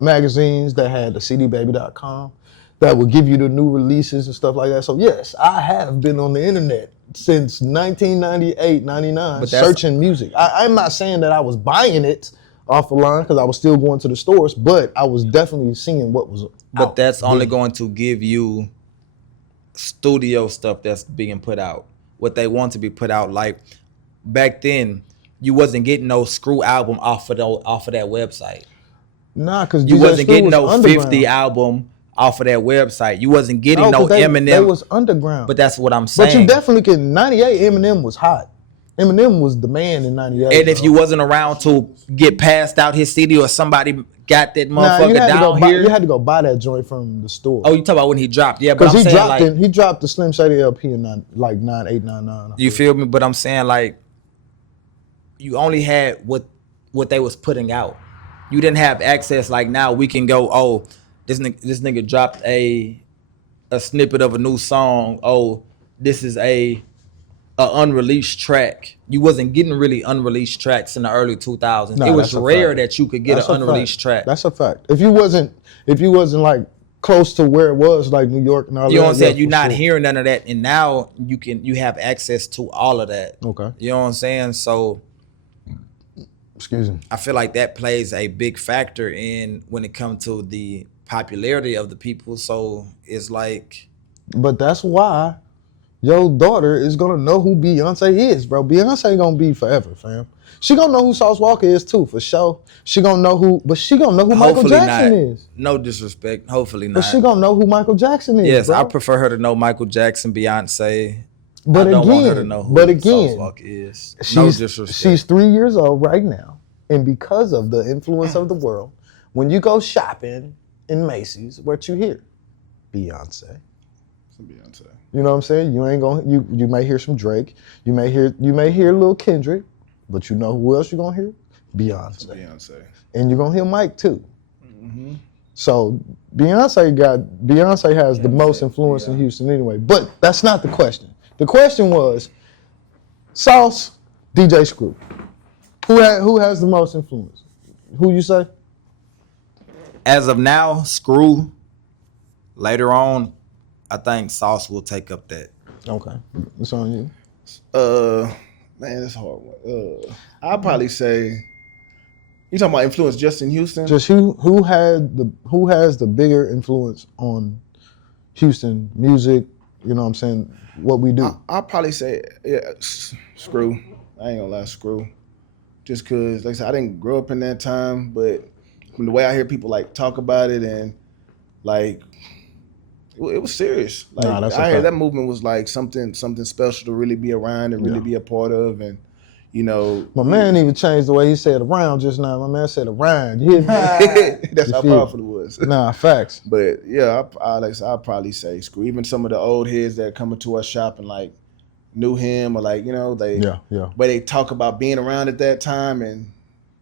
magazines that had the cdbaby.com that would give you the new releases and stuff like that. So yes, I have been on the internet since 1998, 99 searching music. I'm not saying that I was buying it off the line because I was still going to the stores, but I was definitely seeing what was But that's only going to give you studio stuff that's being put out. What they want to be put out. Like back then, you wasn't getting no Screw album off of that website. Nah, because you wasn't getting no 50 album off of that website. You wasn't getting no Eminem. They was underground. But that's what I'm saying. But you definitely could. 98, Eminem was hot. Eminem was the man in 98. And if you wasn't around to get passed out his CD or somebody got that motherfucker down here. You had to go buy that joint from the store. Oh, you talking about when he dropped. Yeah, but because he dropped the Slim Shady LP in 9899. You feel me? But I'm saying like you only had what they was putting out. You didn't have access like now we can go, oh, this nigga dropped a snippet of a new song. Oh, this is a unreleased track. You wasn't getting really unreleased tracks in the early 2000s. No, it was rare that you could get an unreleased track. That's a fact. If you wasn't like close to where it was, like New York and all that. You know what I'm saying? You're not hearing none of that, and now you have access to all of that. Okay. You know what I'm saying? So excuse me. I feel like that plays a big factor in when it comes to the popularity of the people. So it's like, but that's why your daughter is gonna know who Beyonce is, bro. Beyonce gonna be forever, fam. She gonna know who Sauce Walker is too, for sure. She gonna know who Michael Jackson is. No disrespect, hopefully not. But she gonna know who Michael Jackson is. Yes, bro. I prefer her to know Michael Jackson, Beyonce. But I don't want her to know who Sauce Walker is. No disrespect. She's 3 years old right now, and because of the influence of the world, when you go shopping in Macy's, what you hear? Beyonce. Beyonce. You know what I'm saying? You ain't gonna you may hear some Drake. You may hear Lil Kendrick, but you know who else you gonna hear? Beyonce. Beyonce. And you're gonna hear Mike too. So Beyonce has the most influence in Houston anyway. But that's not the question. The question was Sauce, DJ Screw. Who has the most influence? Who you say? As of now, Screw. Later on, I think Sauce will take up that. Okay, it's on you. Man, that's a hard one. I'll probably say you talking about influence just in Houston. Just who has the bigger influence on Houston music? You know what I'm saying? What we do. I'll probably say Screw. I ain't gonna lie, Screw. Just cause, like I said, I didn't grow up in that time, but from the way I hear people like talk about it and like it was serious. Like I heard that movement was like something special to really be around and really be a part of, and you know. My man even changed the way he said around just now. My man said around. You hear me? That's how powerful it was. Nah, facts. But yeah, I'll probably say Screw. Even some of the old heads that come into our shop and like knew him or like, you know, they where they talk about being around at that time, and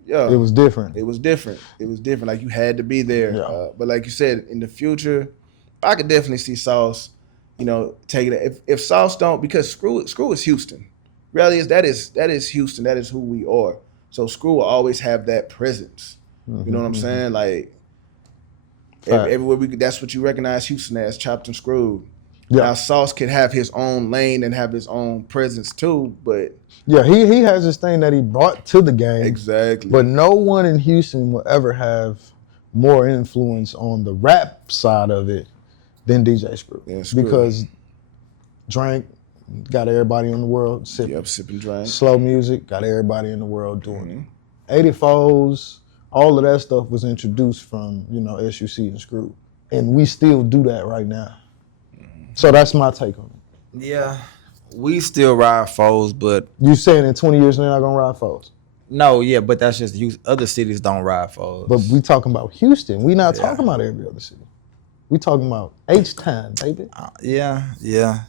it was different. It was different. Like you had to be there. But like you said, in the future, I could definitely see Sauce, you know, taking it. If Sauce don't, because Screw is Houston. Really that is Houston. That is who we are. So Screw will always have that presence. You know what I'm saying? Like everywhere that's what you recognize Houston as, chopped and screwed. Yeah. Now Sauce could have his own lane and have his own presence too, but he has this thing that he brought to the game. Exactly. But no one in Houston will ever have more influence on the rap side of it than DJ Screw. Yeah, Screw. Because Drink got everybody in the world sipping. Sipping Drink. Slow music got everybody in the world doing it. 84s, all of that stuff was introduced from, you know, SUC and Screw. And we still do that right now. So that's my take on it. Yeah, we still ride foes, but you saying in 20 years they're not gonna ride foes? No, yeah, but that's just other cities don't ride foes. But we talking about Houston. We not talking about every other city. We talking about H-Town, baby. Yeah.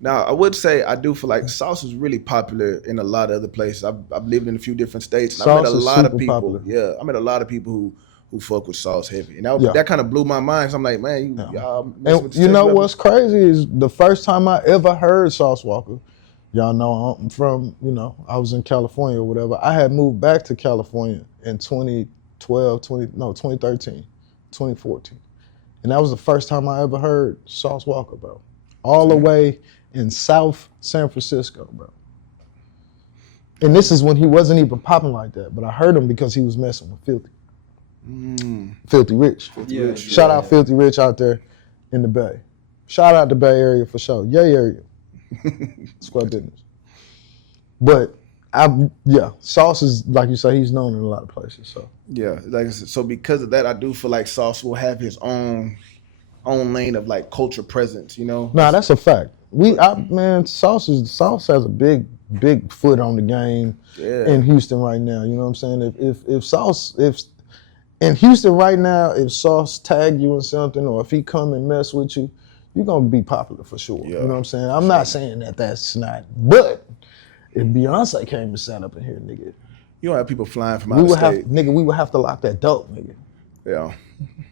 Now, I would say I do feel like Sauce is really popular in a lot of other places. I've lived in a few different states. And I met a lot of people. Popular. Yeah, I met a lot of people who fuck with Sauce heavy. And that kind of blew my mind. So I'm like, man, y'all. And you know what's crazy is the first time I ever heard Sauce Walker, y'all know I'm from, you know, I was in California or whatever. I had moved back to California in 2013, 2014. And that was the first time I ever heard Sauce Walker, bro. All the way in South San Francisco, bro. And this is when he wasn't even popping like that, but I heard him because he was messing with Filthy. Filthy Rich. Shout out Filthy Rich out there in the Bay. Shout out the Bay Area for sure. Yay area. Square business. But Sauce is, like you say, he's known in a lot of places. So yeah, like I said, so because of that, I do feel like Sauce will have his own lane of like culture presence, you know? Nah, that's a fact. Sauce has a big foot on the game in Houston right now. You know what I'm saying? If in Houston right now, if Sauce tag you in something or if he come and mess with you, you're gonna be popular for sure. You know what I'm saying? I'm not saying that's not, but if Beyonce came and sat up in here, nigga, you don't have people flying from out of state. We would have to lock that dope, nigga. Yeah.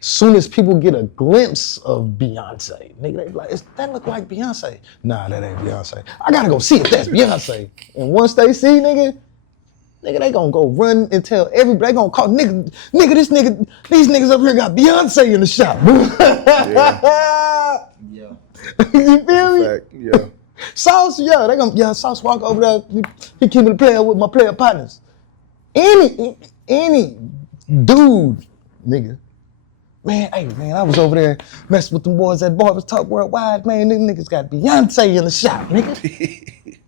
Soon as people get a glimpse of Beyonce, nigga, they be like, that look like Beyonce. Nah, that ain't Beyonce. I gotta go see if that's Beyonce. And once they see, nigga, they gonna go run and tell everybody. They gonna call, nigga, these niggas up here got Beyonce in the shop. Yeah. You feel me? Fact, yeah. Sauce, Sauce walk over there. He keeping the player with my player partners. Any dude, nigga. Man, I was over there messing with them boys at Barbers Talk Worldwide. Man, them niggas got Beyonce in the shop, nigga.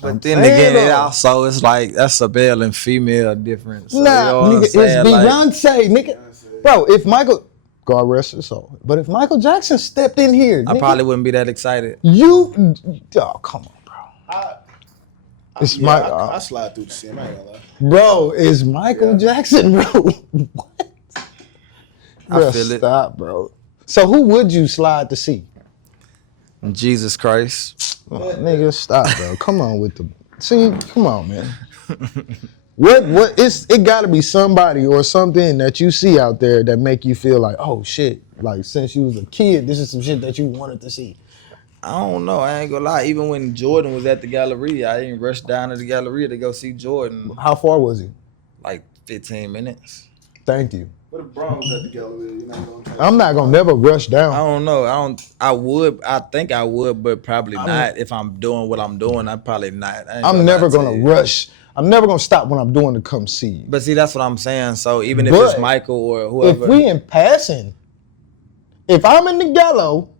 But then again, it also it's like that's a male and female difference. So, nah, nigga, it's Beyonce, nigga. Bro, if Michael, God rest his soul, but if Michael Jackson stepped in here, I probably wouldn't be that excited. Come on, bro. I slide through the scene. I ain't gonna lie. Bro, it's Michael Jackson, bro. What? I feel it. Stop, bro. So who would you slide to see? Jesus Christ. Oh, nigga, stop, bro. Come on with come on, man. It gotta be somebody or something that you see out there that make you feel like, oh shit, like since you was a kid, this is some shit that you wanted to see. I don't know. I ain't gonna lie. Even when Jordan was at the Galleria, I didn't rush down to the Galleria to go see Jordan. How far was he? Like 15 minutes. Thank you. What if Brown was at the gallery? You're not gonna I'm not gonna never rush I down. don't know. I would. I think I would, but probably not. If I'm doing what I'm doing, I'm probably not. I'm never gonna rush. I'm never gonna stop what I'm doing to come see you. But see, that's what I'm saying. So even if But it's Michael or whoever, if we in passing, if I'm in the gallo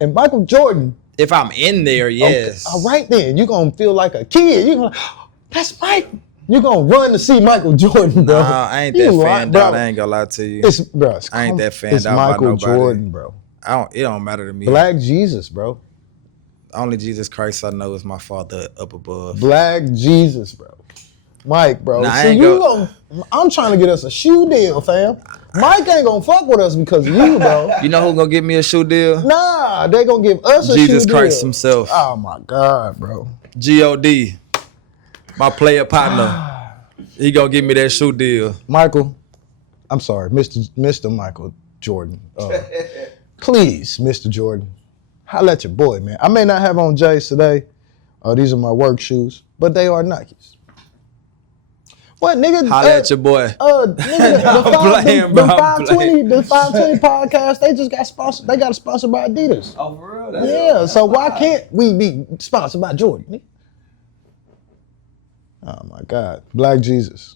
and Michael Jordan, if I'm in there, yes. okay, all right then, you're gonna feel like a kid. You're gonna, oh, that's Mike. You're gonna run to see Michael Jordan, bro. Nah, I ain't that fanned out. I ain't gonna lie to you. I ain't that fanned out by nobody. It's Michael Jordan, bro. It don't matter to me. Black Jesus, bro. Only Jesus Christ I know is my Father up above. Black Jesus, bro. Mike, bro. Nah, See, I'm trying to get us a shoe deal, fam. Mike ain't gonna fuck with us because of you, bro. You know who gonna give me a shoe deal? Nah, they gonna give us a shoe deal. Jesus Christ himself. Oh my God, bro. G.O.D. My player partner. He gonna give me that shoe deal. Michael, I'm sorry, Mr. Michael Jordan. Please, Mr. Jordan, holla at your boy, man. I may not have on J's today. These are my work shoes, but they are Nikes. What, nigga? Holla at your boy. Nigga, the 520 podcast, they just got sponsored. They got sponsored by Adidas. Oh, for real? Yeah, so why can't we be sponsored by Jordan? Nigga? Oh my God, Black Jesus.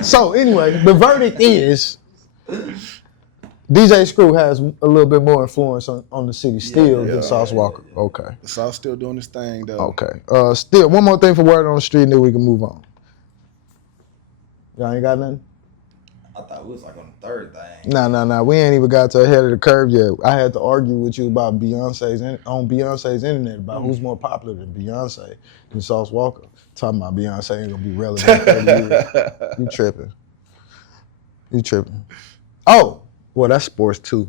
So anyway, the verdict is DJ Screw has a little bit more influence on the city still than Sauce Walker. Okay. The Sauce still doing his thing though. Okay. Still, one more thing for Word on the Street, and then we can move on. Y'all ain't got nothing? I thought it was like on the third thing. Nah. We ain't even got to ahead of the curve yet. I had to argue with you about Beyonce's internet about who's more popular than Beyonce than Sauce Walker. Talking about Beyonce ain't gonna be relevant in 30 years. You tripping. Oh, well, that's sports too.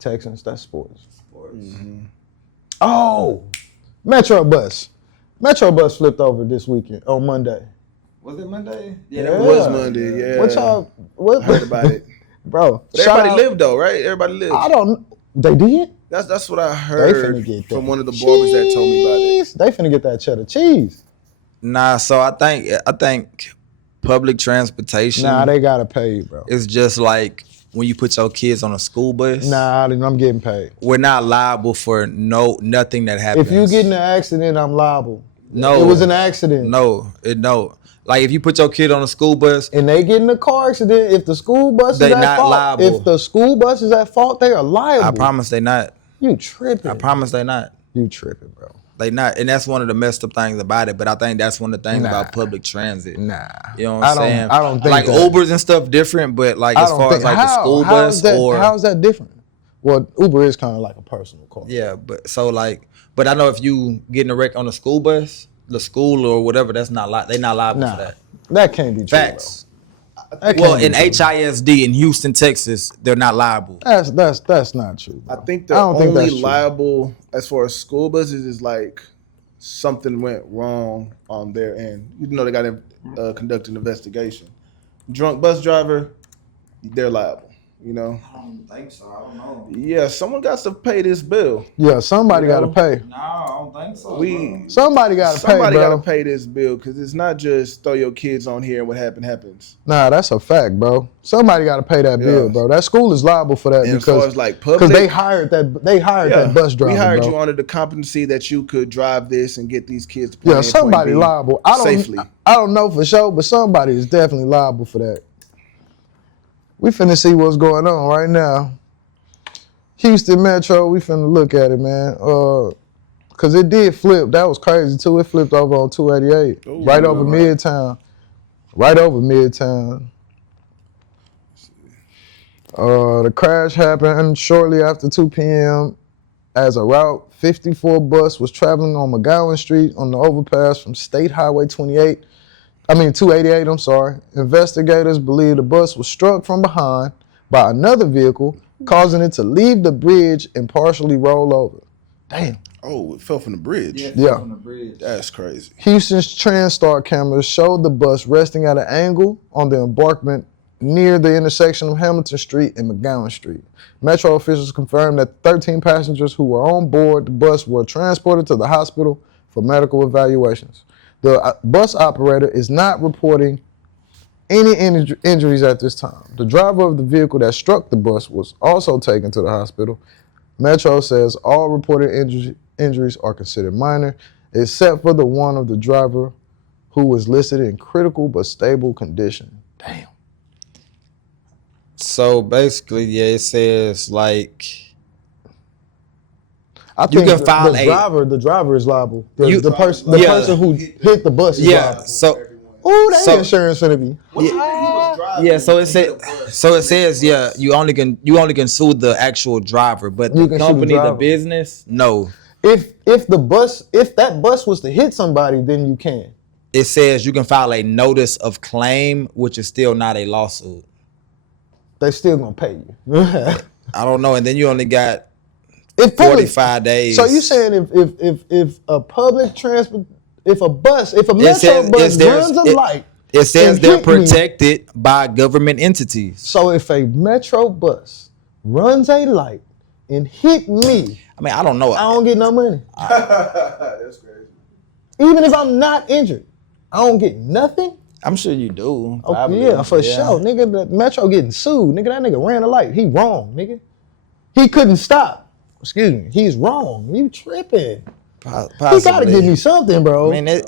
Texans, that's sports. Mm-hmm. Oh, Metro Bus flipped over this weekend on Monday. Was it Monday? Yeah, it was Monday. Yeah. What I heard about it, bro? But everybody lived though, right? Everybody lived. I don't. They did. That's what I heard from one of the barbers that told me about it. They finna get that cheddar cheese. Nah, so I think public transportation. Nah, they gotta pay, bro. It's just like when you put your kids on a school bus. Nah, I'm getting paid. We're not liable for nothing that happens. If you get in an accident, I'm liable. No, it was an accident. No. Like if you put your kid on a school bus and they get in a car accident, if the school bus is at fault, liable. If the school bus is at fault, they are liable. I promise they not. You tripping? I promise they not. You tripping, bro? They not, and that's one of the messed up things about it. But I think that's one of the things about public transit. Nah, you know what I'm saying? I don't think like that. Ubers and stuff different, but like as far as like the school bus how's that different? Well, Uber is kind of like a personal car. Yeah, but I know if you get in a wreck on the school bus, the school or whatever, that's not they not liable for that. That can't be true. Facts. Well, in HISD in Houston, Texas, they're not liable. That's not true. Bro. I think the only liable as far as school buses is like something went wrong on their end. You know, they got to conduct an investigation. Drunk bus driver, they're liable. You know? I don't think so. I don't know. Yeah, someone got to pay this bill. Yeah, somebody got to pay. No, I don't think so. Somebody got to pay, bro. Somebody got to pay this bill because it's not just throw your kids on here and what happened happens. Nah, that's a fact, bro. Somebody got to pay that bill, bro. That school is liable for that and because as far as like public, they hired that bus driver. We hired bro. you under the competency that you could drive this and get these kids to point A, somebody point B liable. Safely. I don't know for sure, but somebody is definitely liable for that. We finna see what's going on right now. Houston Metro, we finna look at it, man. Cause it did flip. That was crazy too. It flipped over on 288, over Midtown. Right over Midtown. The crash happened shortly after 2 p.m. as a Route 54 bus was traveling on McGowan Street on the overpass from State Highway 288, I'm sorry. Investigators believe the bus was struck from behind by another vehicle, causing it to leave the bridge and partially roll over. Damn. Oh, it fell from the bridge. Yeah. From the bridge. That's crazy. Houston's TransStar cameras showed the bus resting at an angle on the embankment near the intersection of Hamilton Street and McGowan Street. Metro officials confirmed that 13 passengers who were on board the bus were transported to the hospital for medical evaluations. The bus operator is not reporting any injuries at this time. The driver of the vehicle that struck the bus was also taken to the hospital. Metro says all reported injuries are considered minor, except for the one of the driver who was listed in critical but stable condition. Damn. So basically, yeah, it says like I You think can file the driver is liable. The Yeah. person who hit the bus is yeah. liable. So Ooh, that So- insurance finna be. yeah, so it says yeah, you only can sue the actual driver, but You the can sue the company, the driver. business, no. If that bus was to hit somebody, then you can. It says you can file a notice of claim, which is still not a lawsuit. They still gonna pay you. I don't know, and then you only got If public- 45 days. So you saying if a public transport, if a metro says- bus there's- runs a it- light, It says and they're hit me. protected by government entities. So if a metro bus runs a light and hit me, I mean, I don't know. I don't get no money. That's crazy. Even if I'm not injured, I don't get nothing. I'm sure you do. Oh, Probably. yeah, for sure. Nigga, the metro getting sued. Nigga, that nigga ran a light. He wrong, nigga. He couldn't stop. Excuse me. He's wrong. You tripping. Possibly. He gotta give me something, bro. I mean,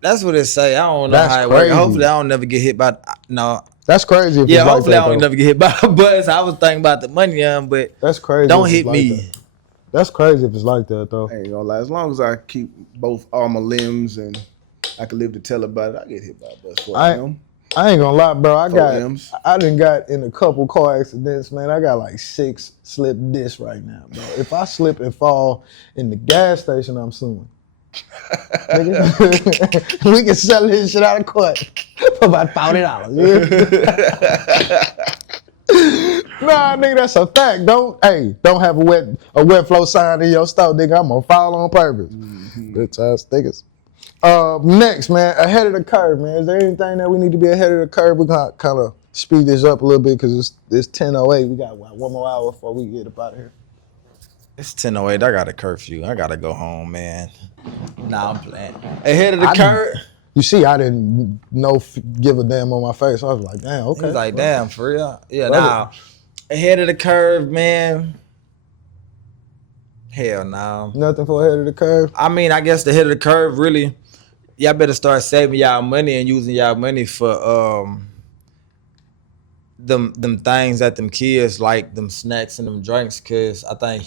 that's what it say. I don't know That's how it crazy. works. Hopefully, I don't never get hit by. No. That's crazy. If Yeah, it's hopefully like I that, don't though. never get hit by a bus. I was thinking about the money, but That's crazy. don't if hit it's like me. that. That's crazy if it's like that, though. I ain't gonna lie. As long as I keep both all my limbs and I can live to tell about it, I get hit by a bus for them. I ain't gonna lie, bro. I M's. done got in a couple car accidents, man. I got like 6 slip discs right now, bro. If I slip and fall in the gas station, I'm suing. Nigga, we can sell this shit out of court for about $40. Nah, nigga, that's a fact. Don't have a wet flow sign in your store, nigga. I'm gonna fall on purpose. Bitch ass niggas. Next, man, ahead of the curve, man. Is there anything that we need to be ahead of the curve? We're gonna kind of speed this up a little bit because it's 10:08. We got one more hour before we get up out of here. it's 10:08. I got a curfew. I gotta go home, man. Nah, I'm playing. Ahead of the curve. You see, I didn't give a damn on my face. I was like, damn, okay. He's like, damn, for real? Yeah, Brother. nah. Ahead of the curve, man. Hell no. Nothing for ahead of the curve. I mean, I guess the head of the curve, really, y'all better start saving y'all money and using y'all money for them things that them kids like, them snacks and them drinks, because I think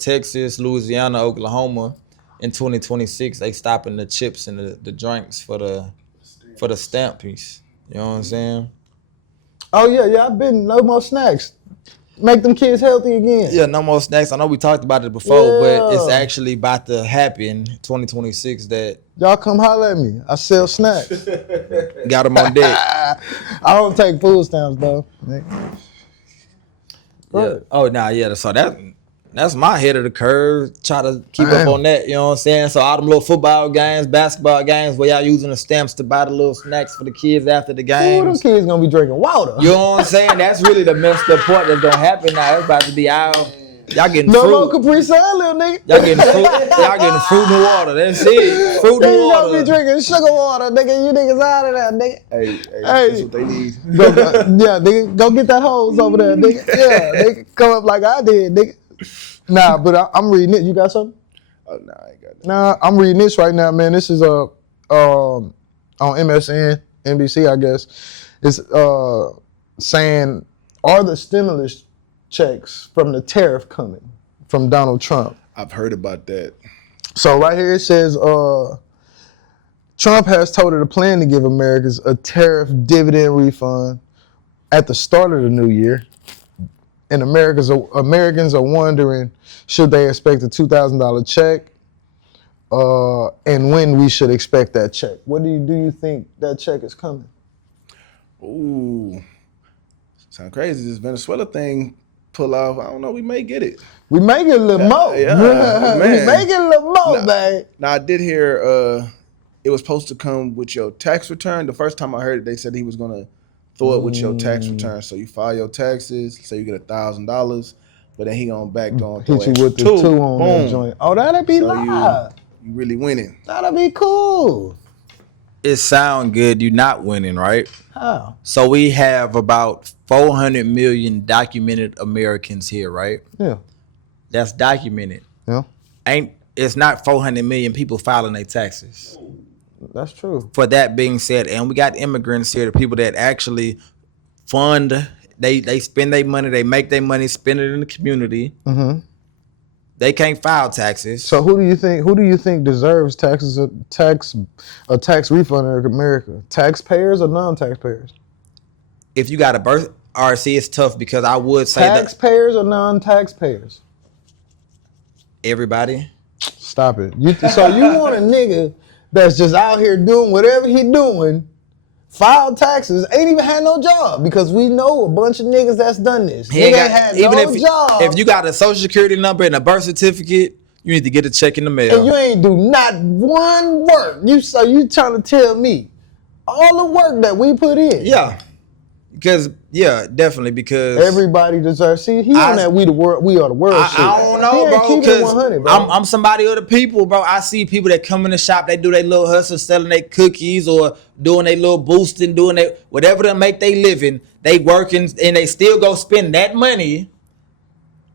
Texas, Louisiana, Oklahoma, in 2026, they stopping the chips and the drinks for the stamp piece. You know what I'm saying? Oh yeah, I've been no more snacks. Make them kids healthy again. Yeah, no more snacks. I know we talked about it before, but it's Yeah. actually about to happen 2026 that Y'all come holler at me. I sell snacks. got them on deck. I don't take food stamps though. Yeah. Oh, nah, yeah. So that's my head of the curve. Try to keep Damn. up on that. You know what I'm saying? So all them little football games, basketball games, where y'all using the stamps to buy the little snacks for the kids after the Ooh, them games. kids gonna be drinking water. You know what I'm saying? That's really the messed up part that's gonna happen now. It's about to be out. Y'all getting No more fruit. Capri Sun, little nigga. Y'all getting fruit. Y'all getting fruit and water. That's it. Fruit and Nigga gonna be water. drinking sugar water, nigga. You niggas out of there, nigga. Hey, Hey. that's what they need. Yeah, nigga, go get that hose over there, nigga. Yeah, nigga, come up like I did, nigga. Nah, but I'm reading it. You got something? Oh, no, I ain't got that. Nah, I'm reading this right now, man. This is on MSN, NBC, I guess. It's saying, are the stimulus checks from the tariff coming from Donald Trump? I've heard about that. So right here it says, Trump has touted a plan to give Americans a tariff dividend refund at the start of the new year. And Americans are wondering, should they expect a $2,000 check? And when we should expect that check? What do you think that check is coming? Ooh, sound crazy. This Venezuela thing pull off. I don't know. We may get it. We may get a little more. Yeah, We man. may get a little more, man. Now I did hear it was supposed to come with your tax return. The first time I heard it, they said he was gonna throw it with your tax return. So you file your taxes, say you get $1,000, but then he gonna back on Hit you with the two on that joint. Oh, that'd be live. You really winning. That'd be cool. It sound good. You're not winning, right? How? So we have about 400 million documented Americans here, right? Yeah. That's documented. Yeah. It's not 400 million people filing their taxes. That's true. For that being said, and we got immigrants here, the people that actually fund, they spend their money, they make their money, spend it in the community. Mm-hmm. They can't file taxes. So who do you think deserves a tax refund in America? Taxpayers or non-taxpayers? If you got a birth RC, it's tough because I would say taxpayers or non-taxpayers? Everybody. Stop it. So you want a nigga that's just out here doing whatever he doing, filed taxes, ain't even had no job, because we know a bunch of niggas that's done this. He ain't had no job. If you got a social security number and a birth certificate, you need to get a check in the mail. And you ain't do not one work. So you trying to tell me all the work that we put in? Yeah. Definitely because everybody deserves. See, he on that we are the world shit. I don't know, bro, because I'm somebody of the people, bro. I see people that come in the shop, they do their little hustle, selling their cookies or doing their little boosting, doing their whatever to make they living. They working and they still go spend that money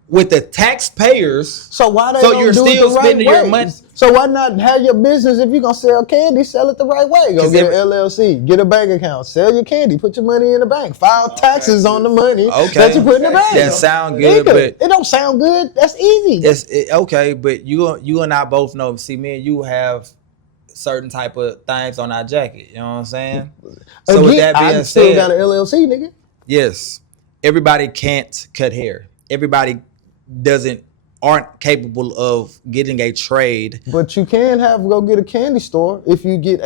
with the taxpayers. So why so you're still spending your money? So why not have your business? If you're gonna sell candy, sell it the right way. Go get an LLC, get a bank account, sell your candy, put your money in the bank, file taxes on the money that you put in the bank. That sound good, but it don't sound good. That's easy. Okay, but you and I both know. See, me and you have certain type of things on our jacket. You know what I'm saying? So again, with that being I said, still got an LLC, nigga. Yes, everybody can't cut hair. Everybody aren't capable of getting a trade. But you can go get a candy store if you get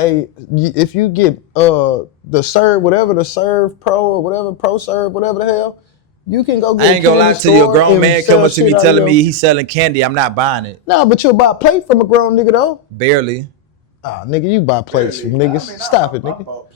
the Serve, whatever, the Serve Pro or whatever, Pro Serve, whatever the hell. You can go get I ain't gonna lie to you, a grown man coming to me telling me he's selling candy, I'm not buying it. No, but you'll buy a plate from a grown nigga though. Barely. Ah, nigga, you buy plates from niggas. Stop it, nigga.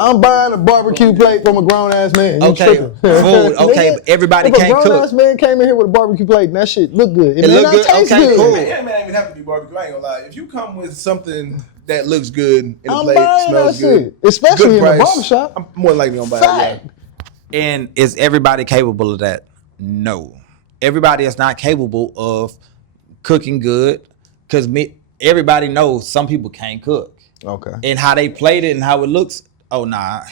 I'm buying a barbecue plate from a grown ass man. Okay, food. Okay, but everybody can't cook. If a grown ass man came in here with a barbecue plate and that shit look good, it look good. Taste okay, good. cool. Man, it ain't even have to be barbecue. I ain't gonna lie. If you come with something that looks good in the I'm plate, buying smells that good, shit. Especially good in price, the barbershop. I'm more likely gonna buy Fact. it. And is everybody capable of that? No. Everybody is not capable of cooking good, because everybody knows some people can't cook. Okay. And how they played it and how it looks. Oh I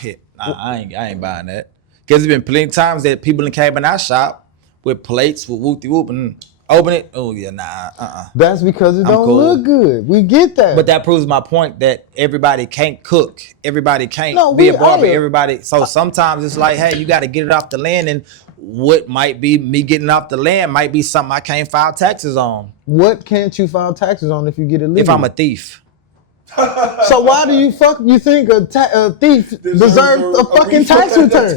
ain't buying that. Because there's been plenty of times that people came in our shop with plates with whoop and open it. Oh yeah, That's because it don't look good. We get that. But that proves my point that everybody can't cook. Everybody can't be a barber. Everybody. So sometimes it's like, hey, you got to get it off the land, and what might be me getting off the land might be something I can't file taxes on. What can't you file taxes on if you get it legal? If I'm a thief. So why do you think a thief deserves a fucking tax return?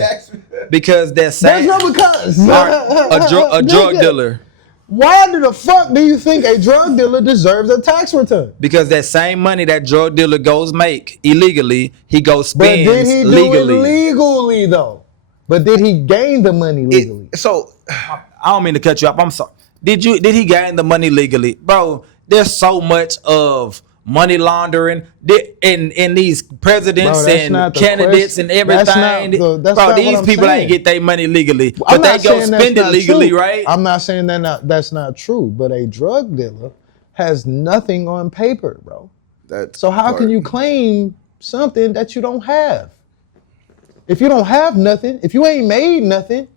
Because that same. There's no because. a drug dealer. Why the fuck do you think a drug dealer deserves a tax return? Because that same money that drug dealer goes make illegally, he goes spends legally. But did he do it legally though? But did he gain the money legally? I don't mean to cut you off. I'm sorry. Did he gain the money legally? Bro, there's so much of money laundering in these presidents and candidates and everything. Bro, these people ain't get their money legally, but they go spend it legally, right? I'm not saying that's not true, but a drug dealer has nothing on paper, bro. So how can you claim something that you don't have? If you don't have nothing, if you ain't made nothing,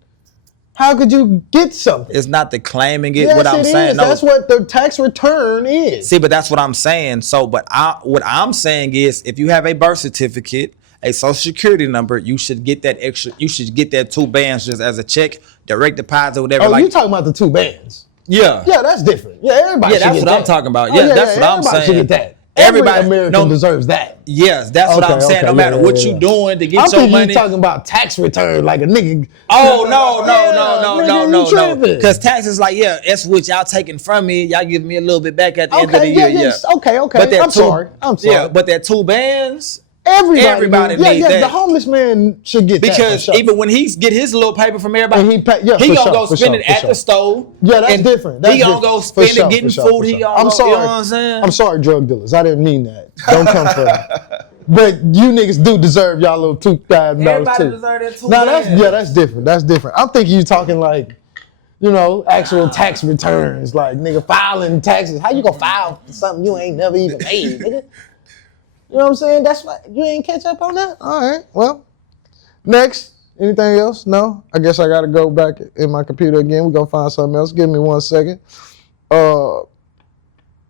how could you get something? It's not the claiming it. Yes, what I'm saying. No. That's what the tax return is. See, but that's what I'm saying. So, what I'm saying is, if you have a birth certificate, a social security number, you should get that extra. You should get that 2 bands just as a check, direct deposit, whatever. Oh, you talking about the 2 bands? Yeah. Yeah, that's different. Yeah, everybody. Yeah, that's what I'm talking about. Yeah, that's what I'm saying. Should get that. Every everybody American deserves that. Yes, that's what I'm saying. No matter what you doing to get I'm your money. You talking about tax return like a nigga. Oh no. Because taxes, like, it's what y'all taking from me. Y'all giving me a little bit back at the end of the year. Okay. But that I'm sorry. Yeah, but that 2 bands. Everybody needs that. The homeless man should get that because for sure. even when he get his little paper from everybody, and he gonna go spend it at the store. Yeah, that's different. He gonna go spend it getting food. He gonna I'm sorry. You know what I'm saying? I'm sorry, drug dealers. I didn't mean that. Don't come for me. But you niggas do deserve y'all little $2,000 too. Everybody deserve that $2,000. That's different. That's different. I'm thinking you talking like, actual tax returns, like nigga filing taxes. How you gonna file for something you ain't never even made, nigga? You know what I'm saying? That's why you ain't catch up on that? All right, well, next. Anything else? No? I guess I got to go back in my computer again. We're going to find something else. Give me 1 second. Word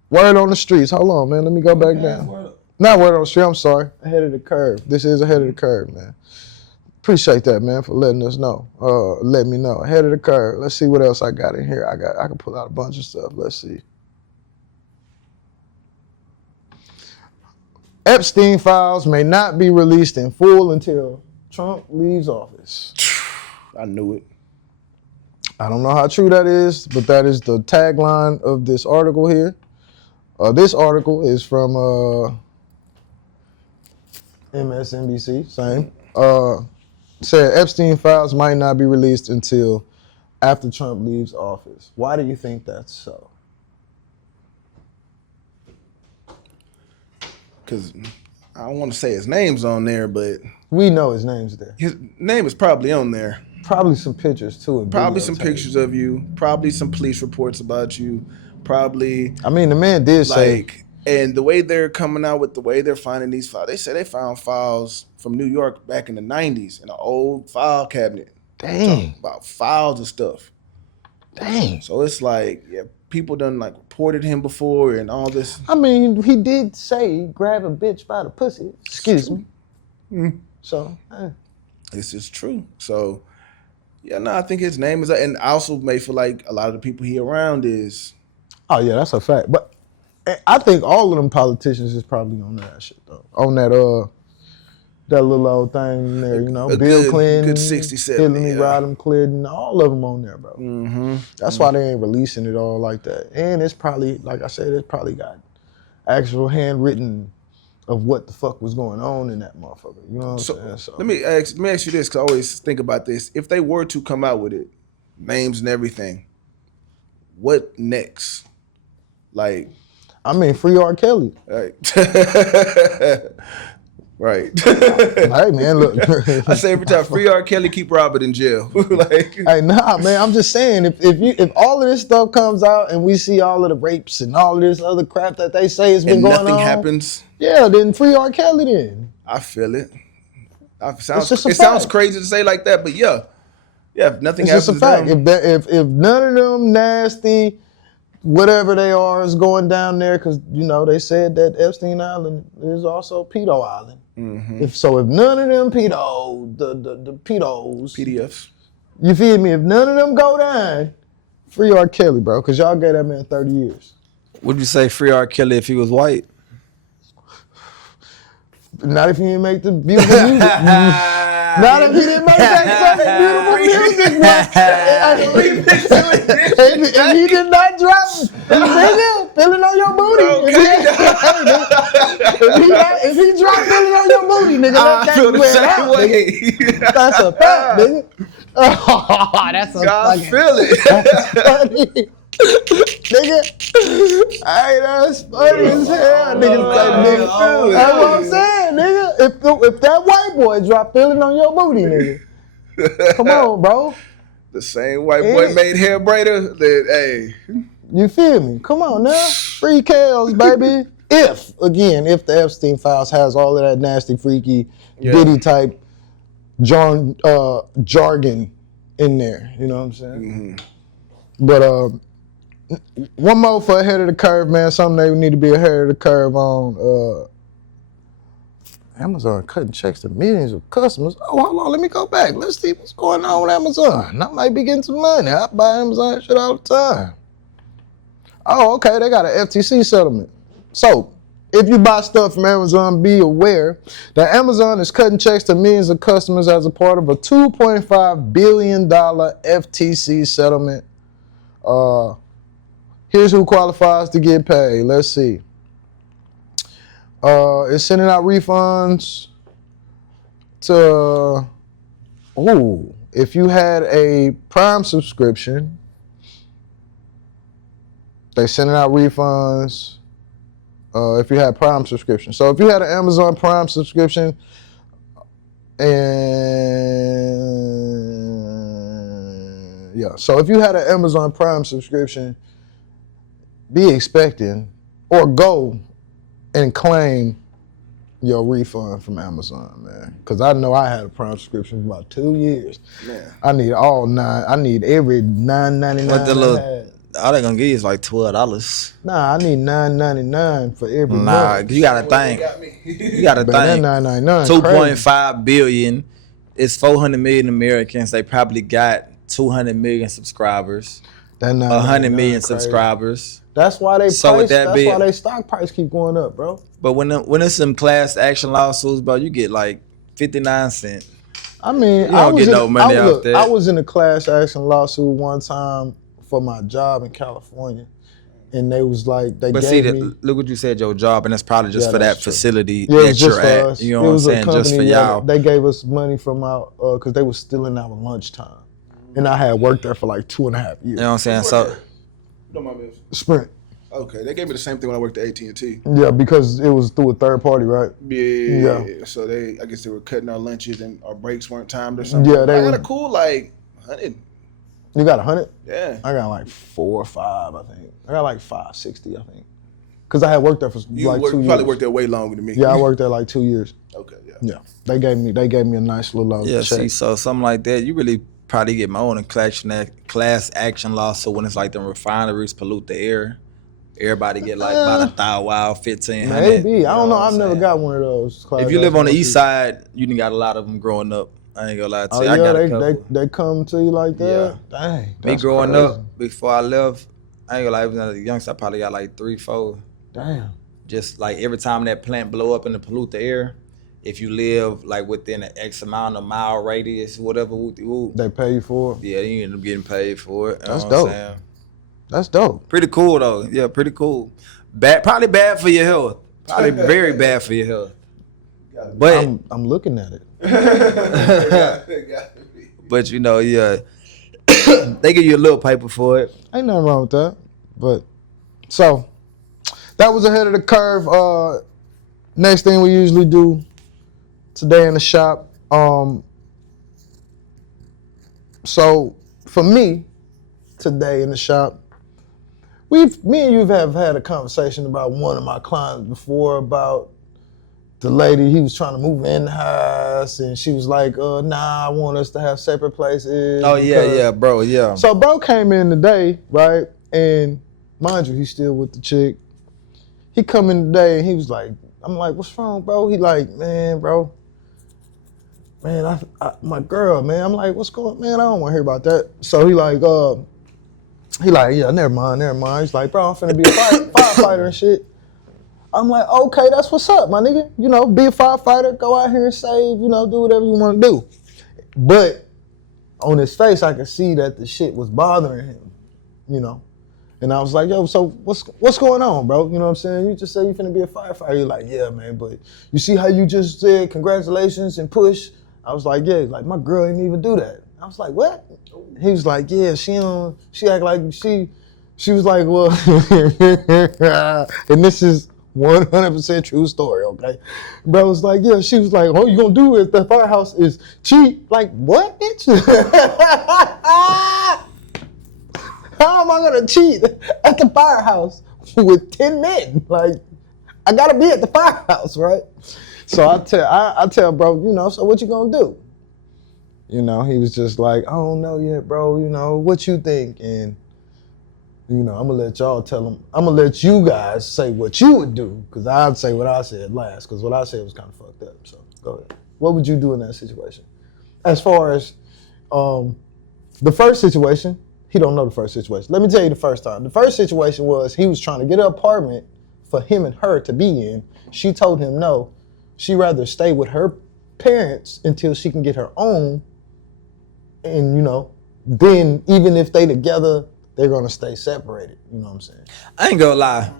on the streets. Hold on, man. Let me go back down. Not word on the street. I'm sorry. Ahead of the curve. This is ahead of the curve, man. Appreciate that, man, for letting us know. Let me know. Ahead of the curve. Let's see what else I got in here. I can pull out a bunch of stuff. Let's see. Epstein files may not be released in full until Trump leaves office. I knew it. I don't know how true that is, but that is the tagline of this article here. This article is from MSNBC, same. Said Epstein files might not be released until after Trump leaves office. Why do you think that's so? Because I don't want to say his name's on there, but we know his name's there. His name is probably on there. Probably some pictures too. Probably some pictures of you. Probably some police reports about you. Probably. I mean, the man did say. And the way they're coming out with the way they're finding these files, they said they found files from New York back in the 90s in an old file cabinet. Dang. About files and stuff. Dang. So it's like, people done like reported him before and all this. I mean, he did say grab a bitch by the pussy. Excuse me. Mm. So, this is true. So, I think his name is, and I also may feel like a lot of the people he around is. Oh yeah, that's a fact. But I think all of them politicians is probably on that shit though. On that that little old thing there, Bill Clinton, good 67, Hillary Rodham Clinton, all of them on there, bro. Mm-hmm. That's why they ain't releasing it all like that. And it's probably, like I said, it's probably got actual handwritten of what the fuck was going on in that motherfucker. You know what I'm saying? So let me ask you this, because I always think about this. If they were to come out with it, names and everything, what next? Like, I mean, free R. Kelly. Right. Right. Hey man, look. I say every time, free R. Kelly, keep Robert in jail. Hey, nah, man. I'm just saying, if all of this stuff comes out and we see all of the rapes and all of this other crap that they say has been going on, nothing happens. Yeah, then free R. Kelly. Then I feel it. It sounds crazy to say like that, but yeah, if nothing happens. It's just a fact. If none of them nasty, whatever they are, is going down there, because they said that Epstein Island is also pedo island. Mm-hmm. If none of them pedos, the pedos, PDFs, you feel me? If none of them go down, free R. Kelly, bro, because y'all gave that man 30 years. Would you say free R. Kelly if he was white? Not if he didn't make the beautiful music. Not if he didn't make that beautiful music. If he did not drop nigga, feeling on your booty. If he dropped feeling on your booty, nigga, I feel the same way. Nigga. That's a fact, nigga. Oh, that's a God, fucking, feel it. That's funny. Nigga, hey, that's funny as hell, nigga. That's what I'm saying, nigga. If that white boy drop feeling on your booty, nigga, come on, bro. The same white boy made hair braider. Hey, you feel me? Come on now, free Kales, baby. If the Epstein files has all of that nasty, freaky, Diddy type jargon in there, you know what I'm saying? Mm-hmm. But one more for ahead of the curve, man. Something they need to be ahead of the curve on. Amazon cutting checks to millions of customers. Oh, hold on, let me go back. Let's see what's going on with Amazon. I might be getting some money. I buy Amazon shit all the time. Oh, okay, they got an FTC settlement. So, If you buy stuff from Amazon, be aware that Amazon is cutting checks to millions of customers as a part of a $2.5 billion FTC settlement. Here's who qualifies to get paid. Let's see. It's sending out refunds to, if you had a Prime subscription, they sending out refunds. If you had Prime subscription. So if you had an Amazon Prime subscription so if you had an Amazon Prime subscription, be expecting or go and claim your refund from Amazon, man. Because I know I had a Prime subscription for about 2 years. Man. I need every $9.99 What the I little had. All they gonna give you is like $12. Nah, I need $9.99 for every month. Nah, you gotta think. You gotta think. That $9.99 $2.5 billion. It's 400 million Americans. They probably got 200 million subscribers. That 100 million crazy. subscribers. That's why they So with that being- why they stock price keep going up, bro. But when it's some class action lawsuits, bro, you get like 59 cents. I mean, You don't get no money off that. I was in a class action lawsuit one time for my job in California, and they was like, But look what you said, your job, and that's probably just Yeah, for that that's true. facility Yeah, it that was just you're for at. us. You know It what I'm was a saying? Just for company y'all. They gave us money from our because they was stealing our lunchtime, and I had worked there for like 2.5 years. You know what I'm saying? So Don't mind me. Sprint. Okay, they gave me the same thing when I worked at AT&T. Yeah, because it was through a third party, right? Yeah. So I guess they were cutting our lunches and our breaks weren't timed or something. Yeah, I got a cool like 100. You got 100? Yeah. I got like 4 or 5, I think. I got like 560, I think. Because I had worked there for like 2 years. You probably worked there way longer than me. Yeah, I worked there like 2 years. Okay, yeah. Yeah, they gave me a nice little yeah, check. see, so something like that, you really probably get more than class action lawsuit when it's like the refineries pollute the air. Everybody get like about $1,000, $1,500. Maybe. I don't know. I've never got one of those. If you live on the east side, you done got a lot of them growing up. I ain't gonna lie to you. Oh, I got a yeah, couple. they come to you like that? Yeah. Dang. Me That's growing crazy. up, before I left, I ain't gonna lie, even as a youngster, I probably got like 3, 4. Damn. Just like every time that plant blow up and it pollute the air, if you live like within an X amount of mile radius, whatever, They pay you for it? yeah, you end up getting paid for it. You That's know what I'm dope. saying? That's dope. Pretty cool though. Yeah, pretty cool. Probably bad for your health. Probably very bad for your health. But I'm looking at it. but you know, yeah, they give you a little paper for it. Ain't nothing wrong with that. But so that was ahead of the curve. Next thing we usually do today in the shop. So for me, today in the shop, me and you have had a conversation about one of my clients before about the lady. He was trying to move in the house, and she was like, "Nah, I want us to have separate places." Oh yeah, bro, yeah. So bro came in today, right? And mind you, he's still with the chick. He come in today, and he was like, "I'm like, what's wrong, bro?" He like, "Man, bro, man, my girl, man." I'm like, "What's going on, man? I don't want to hear about that." So he like, yeah, never mind. He's like, "Bro, I'm finna be a firefighter and shit." I'm like, "Okay, that's what's up, my nigga. You know, be a firefighter, go out here and save, you know, do whatever you want to do." But on his face, I could see that the shit was bothering him, you know. And I was like, "Yo, so what's going on, bro? You know what I'm saying? You just said you finna be a firefighter." He's like, "Yeah, man, but you see how you just said congratulations and push?" I was like, "Yeah." He's like, "My girl didn't even do that." I was like, "What?" He was like, "Yeah, she act like she was like, well," and this is 100% true story, okay? Bro was like, "Yeah," she was like, "All you gonna do at the firehouse is cheat." Like, what, bitch? How am I gonna cheat at the firehouse with 10 men? Like, I gotta be at the firehouse, right? So I tell bro, you know, "So what you gonna do?" You know, he was just like, "I don't know yet, bro. You know, what you think?" And, you know, I'm gonna let y'all tell him. I'm gonna let you guys say what you would do, because I'd say what I said last, because what I said was kind of fucked up. So go ahead. What would you do in that situation? As far as the first situation, he don't know the first situation. Let me tell you the first time. The first situation was he was trying to get an apartment for him and her to be in. She told him no. She'd rather stay with her parents until she can get her own. And, you know, then even if they together, they're going to stay separated. You know what I'm saying? I ain't gonna lie.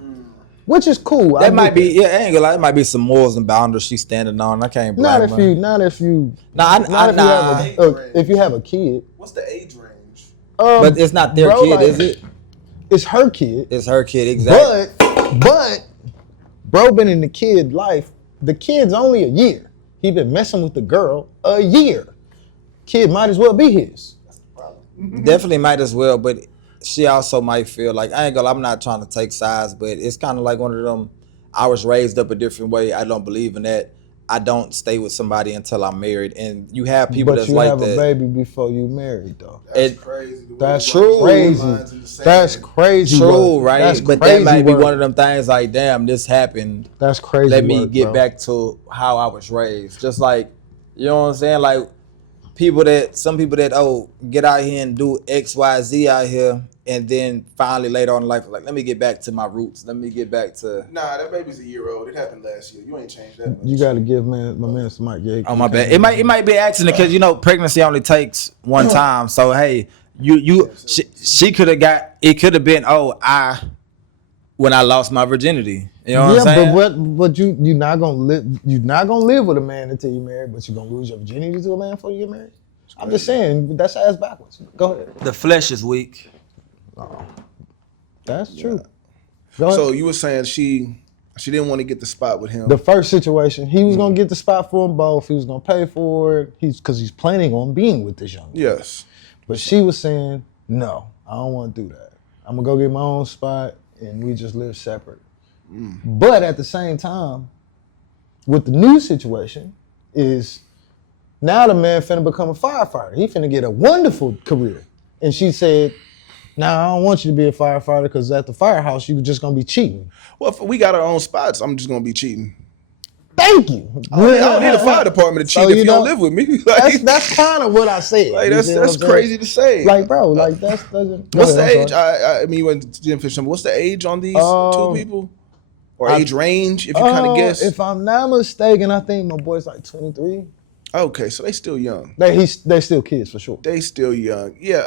Which is cool. That might be, yeah, I ain't gonna lie. It might be some morals and boundaries she's standing on. I can't blame her. If you have a kid. What's the age range? But it's not their kid, is it? It's her kid. It's her kid, exactly. But bro been in the kid life. The kid's only a year. He been messing with the girl a year. Kid might as well be his. That's the problem. Definitely might as well, but she also might feel like, I ain't gonna, I'm not trying to take sides, but it's kind of like one of them, I was raised up a different way. I don't believe in that. I don't stay with somebody until I'm married. And you have people that's like that. But you have a baby before you married, though. That's crazy. That's crazy. That's crazy. True, right? That's but crazy that might be work. one of them things like, damn, this happened. That's crazy. Let me work, get bro. back to how I was raised. Just like, you know what I'm saying? Like some people that, get out here and do X, Y, Z out here. And then finally later on in life, like, let me get back to my roots. Let me get back to. Nah, that baby's a year old. It happened last year. You ain't changed that much. You got to give my man some mic. Yeah, Oh, my bad. It might be an accident because, you know, pregnancy only takes one time. So, hey, she could have got, it could have been, when I lost my virginity. You know what I'm saying? But you're not gonna live with a man until you're married, but you're gonna lose your virginity to a man before you get married. I'm just saying, that's ass backwards. Go ahead. The flesh is weak. That's true. So you were saying she didn't want to get the spot with him. The first situation, he was gonna get the spot for them both. He was gonna pay for it. Because he's planning on being with this young man. Yes. But she was saying, no, I don't want to do that. I'm gonna go get my own spot, and we just live separate. But at the same time, with the new situation, is now the man finna become a firefighter. He finna get a wonderful career. And she said, nah, I don't want you to be a firefighter because at the firehouse, you're just gonna be cheating. Well, if we got our own spots, I'm just gonna be cheating. Thank you. I don't need a fire department to cheat if you don't live with me. Like, that's kind of what I said. Like that's crazy to say. Like, bro, like that's doesn't. What's the age? I mean, you didn't finish something. What's the age on these two people? Or age range, if you kind of guess? If I'm not mistaken, I think my boy's like 23. Okay, so they still young. They still kids for sure. They still young. Yeah,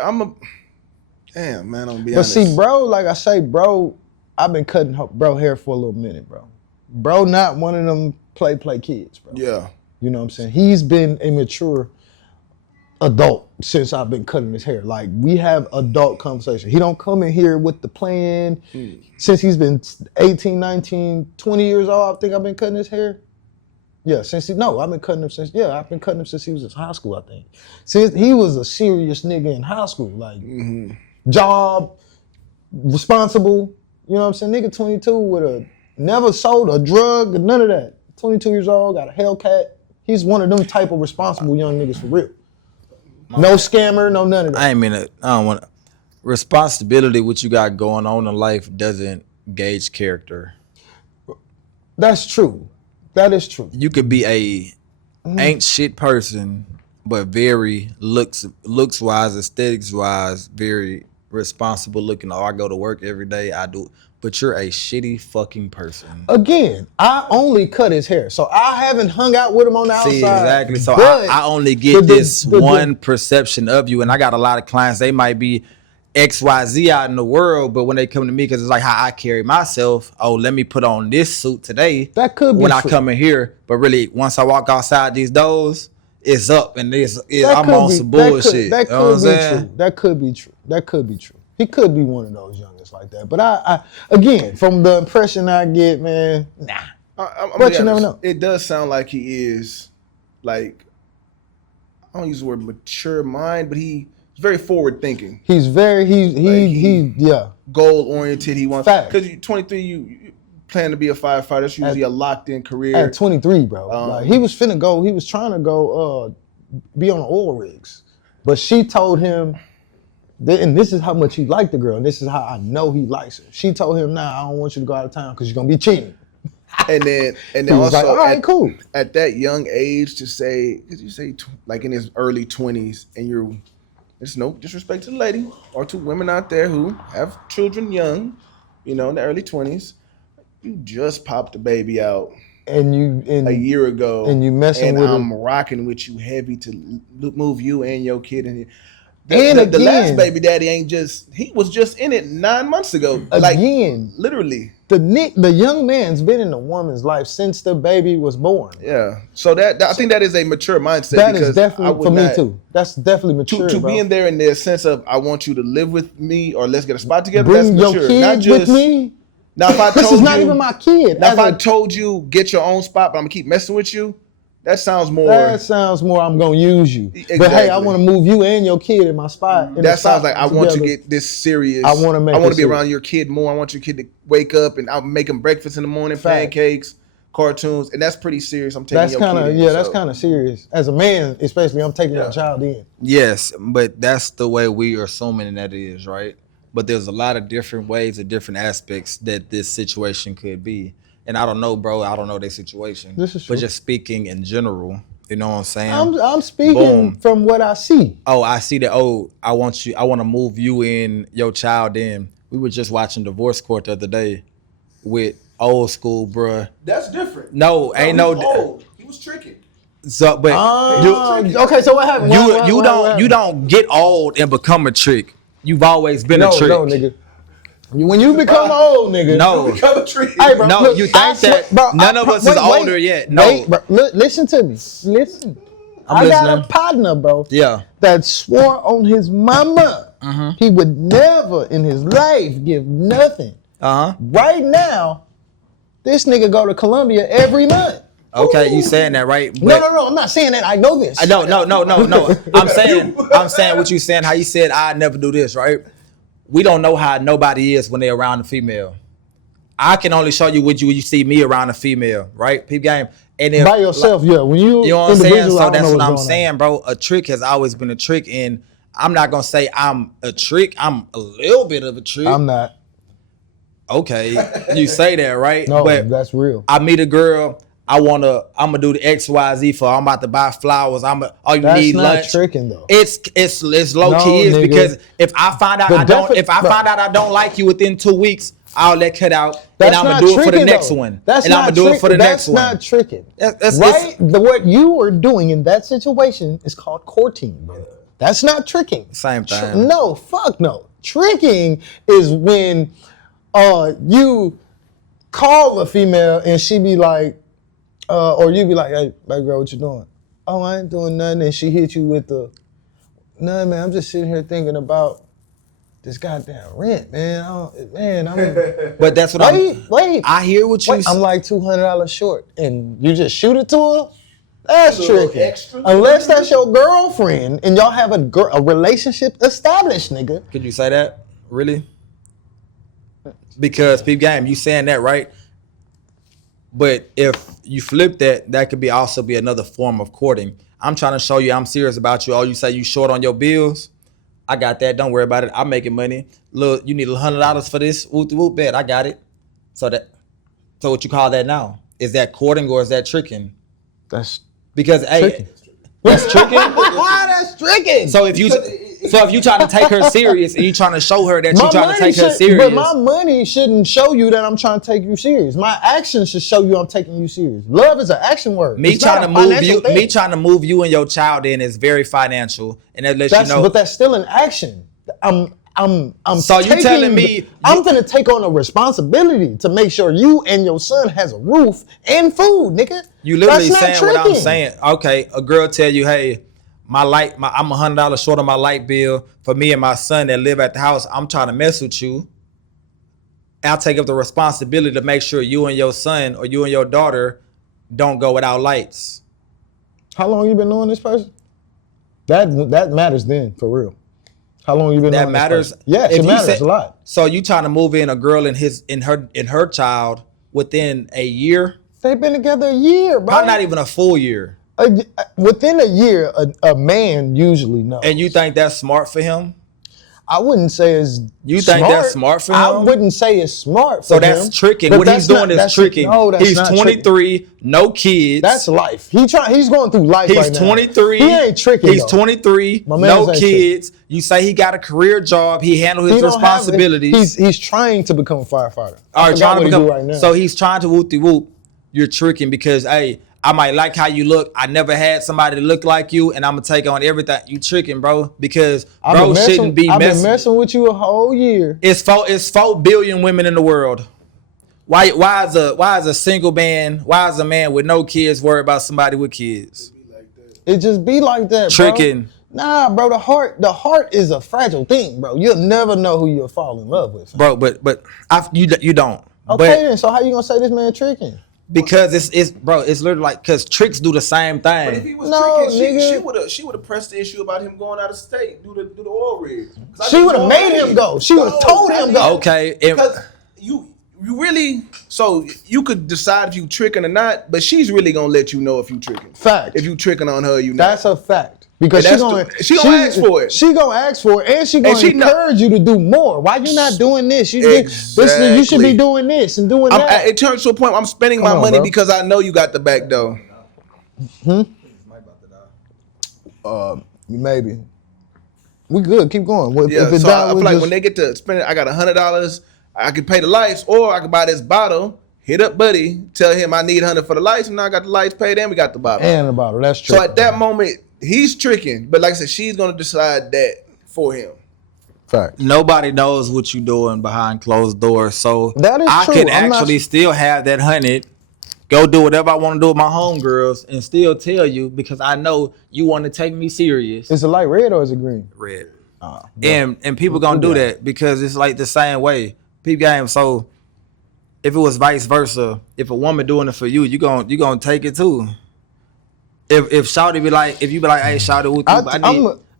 damn, man, I'm gonna be honest. But see, bro, like I say, bro, I've been cutting bro hair for a little minute, bro. Bro, not one of them play kids, bro. Yeah. You know what I'm saying? He's been a mature adult since I've been cutting his hair. Like, we have adult conversation. He don't come in here with the plan. Since he's been 18, 19, 20 years old, I think I've been cutting his hair. Yeah, I've been cutting him since he was in high school, I think. Since he was a serious nigga in high school, like, job, responsible, you know what I'm saying? Nigga 22 never sold a drug, none of that. 22 years old, got a Hellcat. He's one of them type of responsible young niggas for real. No scammer, no none of that. I don't want to. Responsibility, what you got going on in life doesn't gauge character. That's true. That is true. You could be a ain't shit person, but very looks wise, aesthetics wise, very responsible looking. Oh, I go to work every day. I do. But you're a shitty fucking person. Again, I only cut his hair, so I haven't hung out with him on the outside. See, exactly. So I only get this one perception of you, and I got a lot of clients. They might be XYZ out in the world, but when they come to me, because it's like how I carry myself. Oh, let me put on this suit today. That could be when true. I come in here, but really, once I walk outside these doors, it's up, and I'm on some bullshit. That could be true. That could be true. That could be true. He could be one of those youngins like that. But I again, from the impression I get, man, nah. But you never know. It does sound like he is, like, I don't use the word mature mind, but he's very forward thinking. He's very, yeah. Goal oriented. He wants, Fact. because you're 23, you plan to be a firefighter. It's usually a locked in career. At 23, bro. Like, he was trying to go be on the oil rigs. But she told him, and this is how much he liked the girl, and this is how I know he likes her. She told him, nah, I don't want you to go out of town because you're going to be cheating. And then he was also, like, all right, cool. At that young age to say, because you say like in his early 20s, and there's no disrespect to the lady or to women out there who have children young, in the early 20s. You just popped the baby out and a year ago, and you messing with I'm her. rocking with you heavy to move you and your kid in here. And The last again- baby daddy he was just in it 9 months ago. Again. Literally. The young man's been in a woman's life since the baby was born. Yeah. So that I think that is a mature mindset. That because is definitely for me not, too. That's definitely mature. To bro. be in there in the sense of I want you to live with me or let's get a spot together. Bring that's your mature. kids Not just with me. now. If I told This is not you, even my kid. now if I told you get your own spot, but I'm gonna keep messing with you, that sounds more. That sounds more I'm gonna use you. Exactly. But hey, I want to move you and your kid in my spot. That sounds like I want to get this serious. I want to make. I want to be serious. around your kid more. I want your kid to wake up and I'll make him breakfast in the morning, Fact. pancakes, cartoons, and that's pretty serious. I'm taking That's your kind kid of in, yeah. That's so. kind of serious. As a man, especially, I'm taking Yeah. my child in. Yes, but that's the way we are assuming that is, right? But there's a lot of different ways and different aspects that this situation could be. And I don't know, bro. I don't know their situation. This is true. But just speaking in general, you know what I'm saying? I'm speaking Boom. from what I see. Oh, I see that. Oh, I want to move you in, your child in. We were just watching Divorce Court the other day with old school, bruh. That's different. No, ain't no. Old. He was tricking. So, but Okay, so what happened? you don't get old and become a trick. You've always been a trick. No, nigga. When you become old, nigga. No. Become a trick. Hey, bro, No, look, you think that none of us is older yet. No. Wait, bro, listen to me. Listen. I'm I got a listening. partner, bro. Yeah. That swore on his mama he would never in his life give nothing. Uh huh. Right now, this nigga go to Colombia every month. Okay, you saying that right? No, I'm not saying that. I know this. No. I'm saying what you saying. How you said I never do this, right? We don't know how nobody is when they're around a female. I can only show you what you see me around a female, right? Peep game. And if, By yourself, yeah. When you know what I'm saying? individual, I So don't that's know what what's I'm going on. saying, bro. A trick has always been a trick, and I'm not gonna say I'm a trick. I'm a little bit of a trick. I'm not. Okay, you say that, right? No, but that's real. I meet a girl. I'm gonna do the XYZ for her. I'm about to buy flowers. Oh, you That's need not lunch. tricking though. It's low No, key is nigga. because if I find out The find out I don't like you within 2 weeks, I'll let cut out That's and I'm not gonna do it for the tricking, next though. one. That's and I'm not gonna do it for the next one. That's not tricking. That's- right? What you are doing in that situation is called courting, bro. That's not tricking. Same thing. No, fuck no. Tricking is when you call a female and she be like, or you be like, hey, baby girl, what you doing? Oh, I ain't doing nothing. And she hit you with the, no, man, I'm just sitting here thinking about this goddamn rent, man. I'm But that's what wait. I hear what you. I'm like $200 short, and you just shoot it to her. That's A little tricky. extra. Unless that's your girlfriend and y'all have a relationship established, nigga. Could you say that? Really? Because peep game, you saying that right? But if you flip that, that could also be another form of courting. I'm trying to show you I'm serious about you. Oh, you say you short on your bills? I got that. Don't worry about it. I'm making money. Look, you need $100 for this. Whoop, whoop, bet. I got it. So what you call that now? Is that courting or is that tricking? That's Because tricking. that's tricking. That's tricking. So if you trying to take her serious and you trying to show her that you trying to take her serious, But my money shouldn't show you that I'm trying to take you serious. My actions should show you I'm taking you serious. Love is an action word. me It's not trying a to move financial you, thing. me trying to move you and your child in is very financial, and that lets you know. But that's still an action. I'm So you telling me I'm gonna take on a responsibility to make sure you and your son has a roof and food, nigga. You literally That's not saying what I'm tricking. saying. Okay, a girl tell you, hey, I'm $100 short on my light bill for me and my son that live at the house. I'm trying to mess with you. I'll take up the responsibility to make sure you and your son or you and your daughter don't go without lights. How long you been knowing this person? That matters then, for real. How long you been That knowing matters. this person? Yes, If it you matters said- a lot. So you trying to move in a girl and her child within a year? They've been together a year, bro. Probably not even a full year. Within a year, a man usually knows. And you think that's smart for him? I wouldn't say it's You think that's smart for him? I wouldn't say it's smart for So him. that's tricking. But What he's doing is tricking. No, that's he's not 23, tricking. no kids. That's life. He's going through life He's right now. 23. He ain't tricking. He's 23, My no man's ain't kids. You say he got a career job. He handled his responsibilities. He's trying to become a firefighter. All right, trying to become. Right now. So he's trying to whoop-de-whoop. You're tricking because, hey, I might like how you look. I never had somebody to look like you, and I'm gonna take on everything. You tricking, bro, because bro shouldn't be messing. I've been messing with you a whole year. It's 4 billion women in the world. Why is a single man? Why is a man with no kids worried about somebody with kids? It just be like that, tricking. Bro. Nah, bro. The heart is a fragile thing, bro. You'll never know who you'll fall in love with, bro. But you don't. Okay, then. So how you gonna say this man tricking? Because it's literally like because tricks do the same thing. But if he was tricking, she would have pressed the issue about him going out of state, do the oil rig. She would have made him go. She would have told him go. Okay, because you really, so you could decide if you tricking or not, but she's really gonna let you know if you tricking. Fact. If you tricking on her, you know. That's a fact. Because she gonna ask for it. She gonna ask for it, and she gonna encourage you to do more. Why you not doing this? You should be doing this and doing that. It turns to a point where I'm spending my money because I know you got the back door. Maybe. We good. Keep going. Yeah, so I feel like when they get to spend it, I got $100. I can pay the lights, or I can buy this bottle. Hit up buddy, tell him I need 100 for the lights, and now I got the lights paid, and we got the bottle. And the bottle. That's true. So at that moment, he's tricking, but like I said, she's gonna decide that for him. Fact. Nobody knows what you're doing behind closed doors, so that is I true. can actually still have that 100. Go do whatever I want to do with my homegirls and still tell you because I know you want to take me serious. Is it light red or is it green? Red. And people gonna do that because it's like the same way. Peep game. So if it was vice versa, if a woman doing it for you, you gonna take it too. If Shouty be like, if you be like, hey Shouty,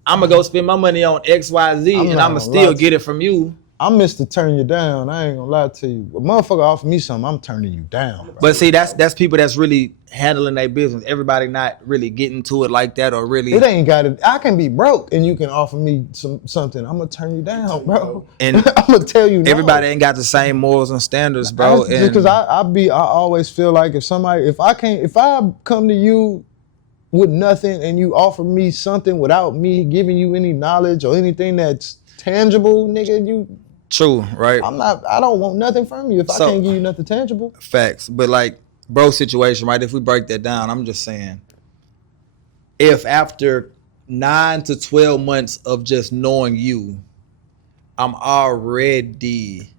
I'm gonna go spend my money on XYZ and I'm gonna still get it from you. I'm Mr. Turn You Down. I ain't gonna lie to you. A motherfucker offer me something, I'm turning you down. Bro. But see, that's people that's really handling their business. Everybody not really getting to it like that or really. It ain't got it. I can be broke and you can offer me something. I'm gonna turn you down, bro. And I'm gonna tell you. Everybody ain't got the same morals and standards, bro. Because I always feel like if I come to you with nothing and you offer me something without me giving you any knowledge or anything that's tangible, nigga, you. True, right? I don't want nothing from you if I can't give you nothing tangible. Facts. But like bro situation, right? If we break that down, I'm just saying, if after 9 to 12 months of just knowing you, I'm already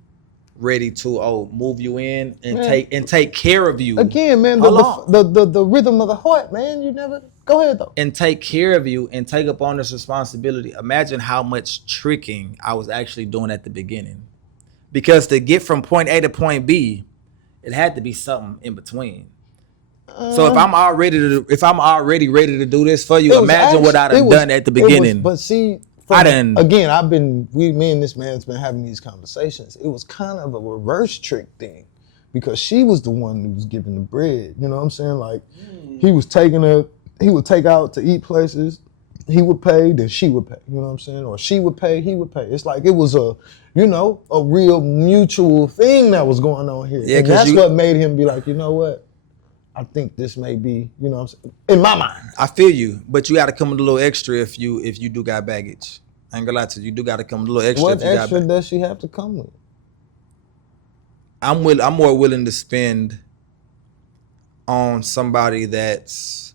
ready to move you in and take care of you. Again, man, the rhythm of the heart, man. You never go ahead though. And take care of you and take up on this responsibility. Imagine how much tricking I was actually doing at the beginning. Because to get from point A to point B, it had to be something in between. So if I'm already ready to do this for you, imagine what I'd have done at the beginning. But see, me and this man's been having these conversations. It was kind of a reverse trick thing because she was the one who was giving the bread. You know what I'm saying? Like he would take out to eat places. He would pay, then she would pay. You know what I'm saying? Or she would pay, he would pay. It's like it was a real mutual thing that was going on here. Yeah, and that's what made him be like, you know what? I think this may be, you know what I'm saying? In my mind. I feel you, but you got to come with a little extra if you do got baggage. I ain't gonna lie to you. You do got to come with a little extra. What extra does she have to come with? I'm more willing to spend on somebody that's.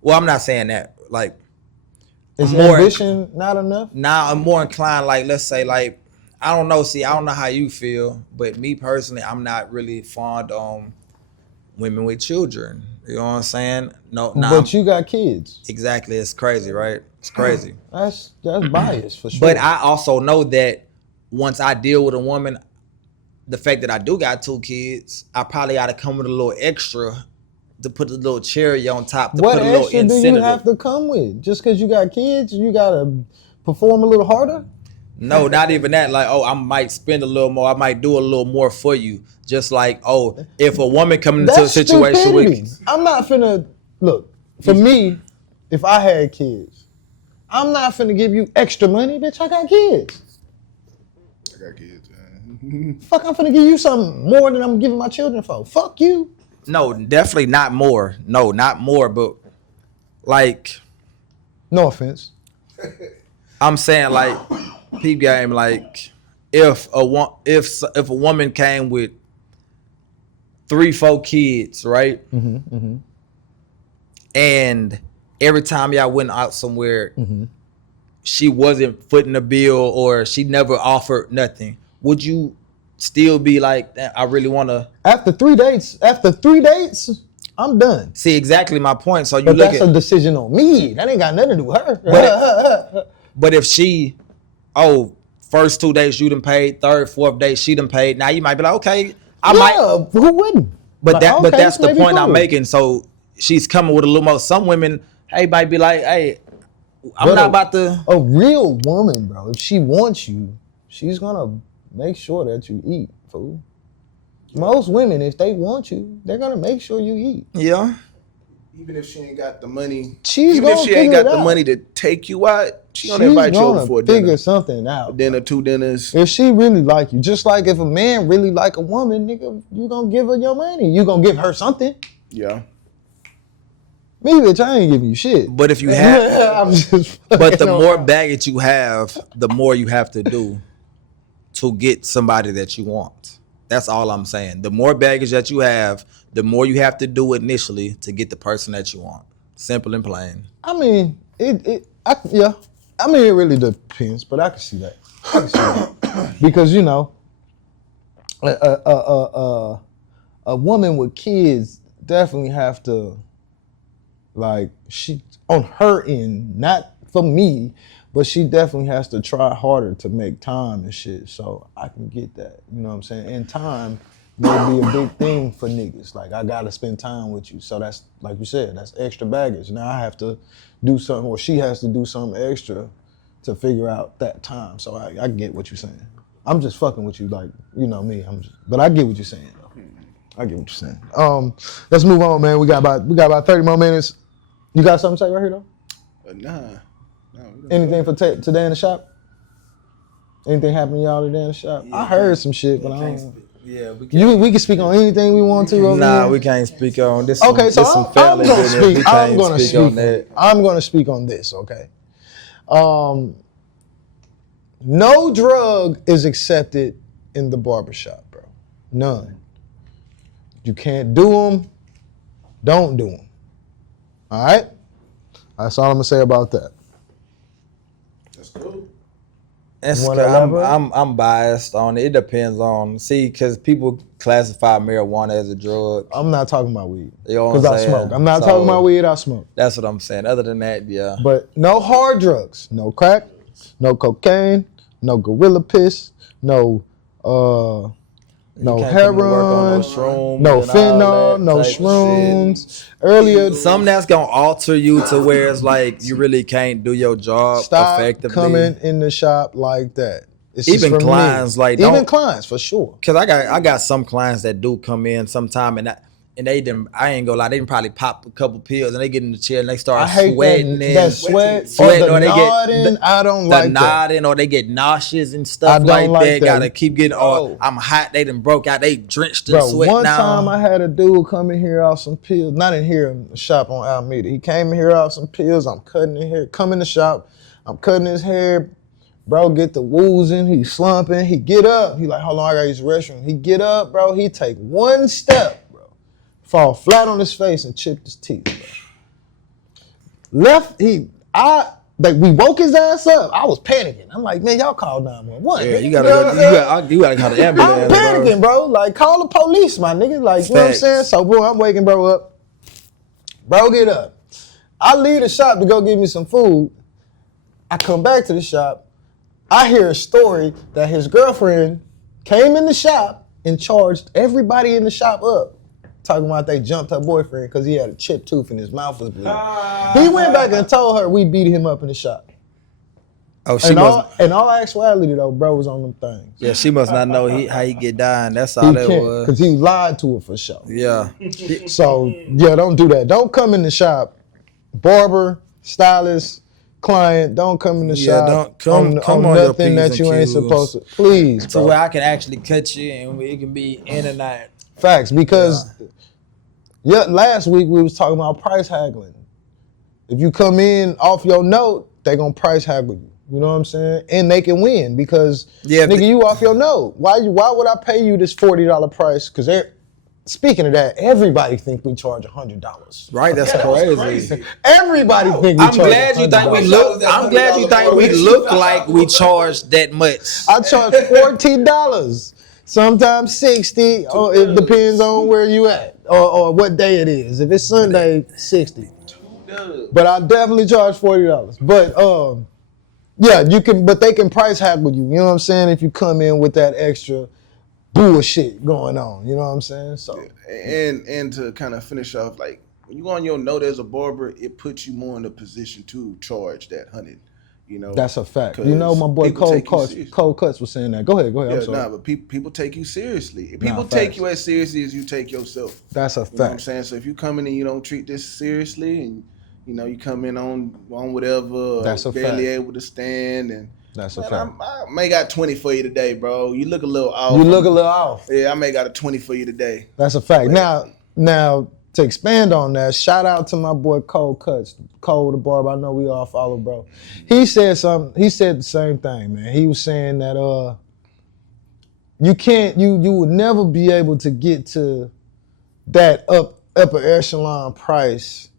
Well, I'm not saying that. Like, is ambition not enough? Nah, I'm more inclined. Like, let's say, like, I don't know. See, I don't know how you feel, but me personally, I'm not really fond on women with children. You know what I'm saying? No, but you got kids. Exactly. It's crazy, right? It's crazy. That's bias for sure. But I also know that once I deal with a woman, the fact that I do got 2 kids, I probably got to come with a little extra to put a little cherry on top. To what put a little extra do you have to come with? Just because you got kids, you got to perform a little harder? No, not even that. Like, I might spend a little more. I might do a little more for you. Just like, if a woman coming into a situation with... I'm not finna... Look, for me, if I had kids, I'm not finna give you extra money, bitch. I got kids. I got kids, man. Fuck, I'm finna give you something more than I'm giving my children for. Fuck you. No, definitely not more. No, not more, but like No offense. I'm saying, like peep game, like if a woman came with 3-4 kids, right? And every time y'all went out somewhere, she wasn't footing the bill or she never offered nothing, would you still be like, I really want to? After 3 dates, I'm done. See, exactly my point. So you But look that's a decision on me. That ain't got nothing to do with her. But if she, first 2 days you done paid, third, fourth day she done paid. Now you might be like, okay, I might. Who wouldn't? But Like, but okay, that's this the may be point I'm cool. making. So she's coming with a little more. Some women, might be like, hey, I'm But not about to. A real woman, bro, if she wants you, she's gonna make sure that you eat, fool. Most women, if they want you, they're gonna make sure you eat. Yeah. Even if she ain't got the money, She's even if gonna she ain't figure got it the out. money to take you out, she She's gonna invite you over gonna for a figure dinner. something out. Dinner, 2 dinners. If she really like you, just like if a man really like a woman, nigga, you gonna give her your money. You gonna give her something. Yeah. Me, bitch, I ain't giving you shit. But if you have, I'm just but the fucking more around. baggage you have, the more you have to do to get somebody that you want. That's all I'm saying. The more baggage that you have, the more you have to do initially to get the person that you want. Simple and plain. I mean, it really depends, but I can see that. Because a woman with kids definitely have to, like, she on her end, not for me, but she definitely has to try harder to make time and shit. So I can get that. You know what I'm saying? And time may be a big thing for niggas. Like, I gotta spend time with you. So that's, like you said, that's extra baggage. Now I have to do something, or she has to do something extra to figure out that time. So I get what you're saying. I'm just fucking with you, like, you know me. But I get what you're saying, though. I get what you're saying. Let's move on, man. We got about 30 more minutes. You got something to say right here, though? Nah. Anything for today in the shop? Anything happened to y'all today in the shop? I heard some shit, but I don't. Yeah, We can speak on anything we want to over here. we can't speak on this. Okay, so I'm gonna speak. I'm gonna speak on that. I'm gonna speak on this. Okay. No drug is accepted in the barbershop, bro. None. You can't do them. Don't do them. All right. That's all I'm gonna say about that. That's cool. I'm biased on it. It depends on because people classify marijuana as a drug. I'm not talking about weed You know what because I'm I saying? smoke. I'm not So, talking about weed. I smoke. That's what I'm saying. Other than that, yeah. But no hard drugs. No crack. No cocaine. No gorilla piss. No heroin. No fentanyl. No shrooms. Earlier, Something that's gonna alter you to where it's like you really can't do your job stop effectively. coming in the shop like that. It's just Even for clients, me. like, even don't- clients for sure. Cause I got some clients that do come in sometime and they didn't. I ain't gonna lie. They didn't probably pop a couple pills and they get in the chair and they start I hate sweating that sweat sweating, or or the they get nodding. I don't the like that. nodding, or they get nauseous and I stuff don't like like that. that. Gotta keep getting. Bro. Or I'm hot. They done broke out. They drenched in Bro, sweat one now. time I had a dude come in here off some pills. Not in here in the shop on Alameda. He came in here off some pills. I'm cutting in here. Come in the shop. I'm cutting his hair. Bro, get the woozing. He slumping. He get up. He like, hold on, I gotta use the restroom. He get up, bro. He take one step, bro. Fall flat on his face and chipped his teeth, bro. We woke his ass up. I was panicking. I'm like, man, y'all call 911. Yeah, nigga. you gotta know what I'm saying? you gotta call the ambulance. I'm panicking, bro. Like, call the police, my nigga. Like, you know what I'm Facts. saying? So, boy, I'm waking bro up. Bro, get up. I leave the shop to go get me some food. I come back to the shop. I hear a story that his girlfriend came in the shop and charged everybody in the shop up. Talking about they jumped her boyfriend because he had a chipped tooth and his mouth was bleeding. He went back and told her we beat him up in the shop. Oh, she must. In all actuality, though, bro was on them things. Yeah, she must not know how he get down. That's all that was. Because he lied to her for sure. Yeah. So, yeah, don't do that. Don't come in the shop, barber, stylist, client, don't come in the Yeah, shop don't come on on your nothing that P's you and ain't Q's. supposed to. Please, To bro. where I can actually cut you and it can be in and out. Facts, because last week we was talking about price haggling. If you come in off your note, they gonna price haggle you. You know what I'm saying? And they can win because nigga, you off your note. Why would I pay you this $40 price? Because speaking of that, everybody think we charge $100. Right, that's crazy. Everybody think we I'm charge glad you think we $100. look. I'm glad you think we look like we charge that much. I charge $14. Sometimes 60. Or it depends on where you at or what day it is. If it's Sunday, 60. But I definitely charge $40. But yeah, you can. But they can price haggle you. You know what I'm saying? If you come in with that extra bullshit going on, you know what I'm saying? So and to kind of finish off, like when you go on your note as a barber, it puts you more in a position to charge that 100. You know, that's a fact. You know, my boy Cole Cuts was saying that. Go ahead. Yeah, I'm sorry. but people take you seriously. People take you as seriously as you take yourself. That's a fact. You know what I'm saying? So if you come in and you don't treat this seriously, and you know you come in on whatever, that's a barely fact. able to stand, and that's a fact. I may got 20 for you today, bro. You look a little off. Yeah, I may got a 20 for you today. That's a fact. Now to expand on that, shout out to my boy Cole Cuts, Cole the Barber. I know we all follow, bro. He said something. He said the same thing, man. He was saying that you would never be able to get to that upper echelon price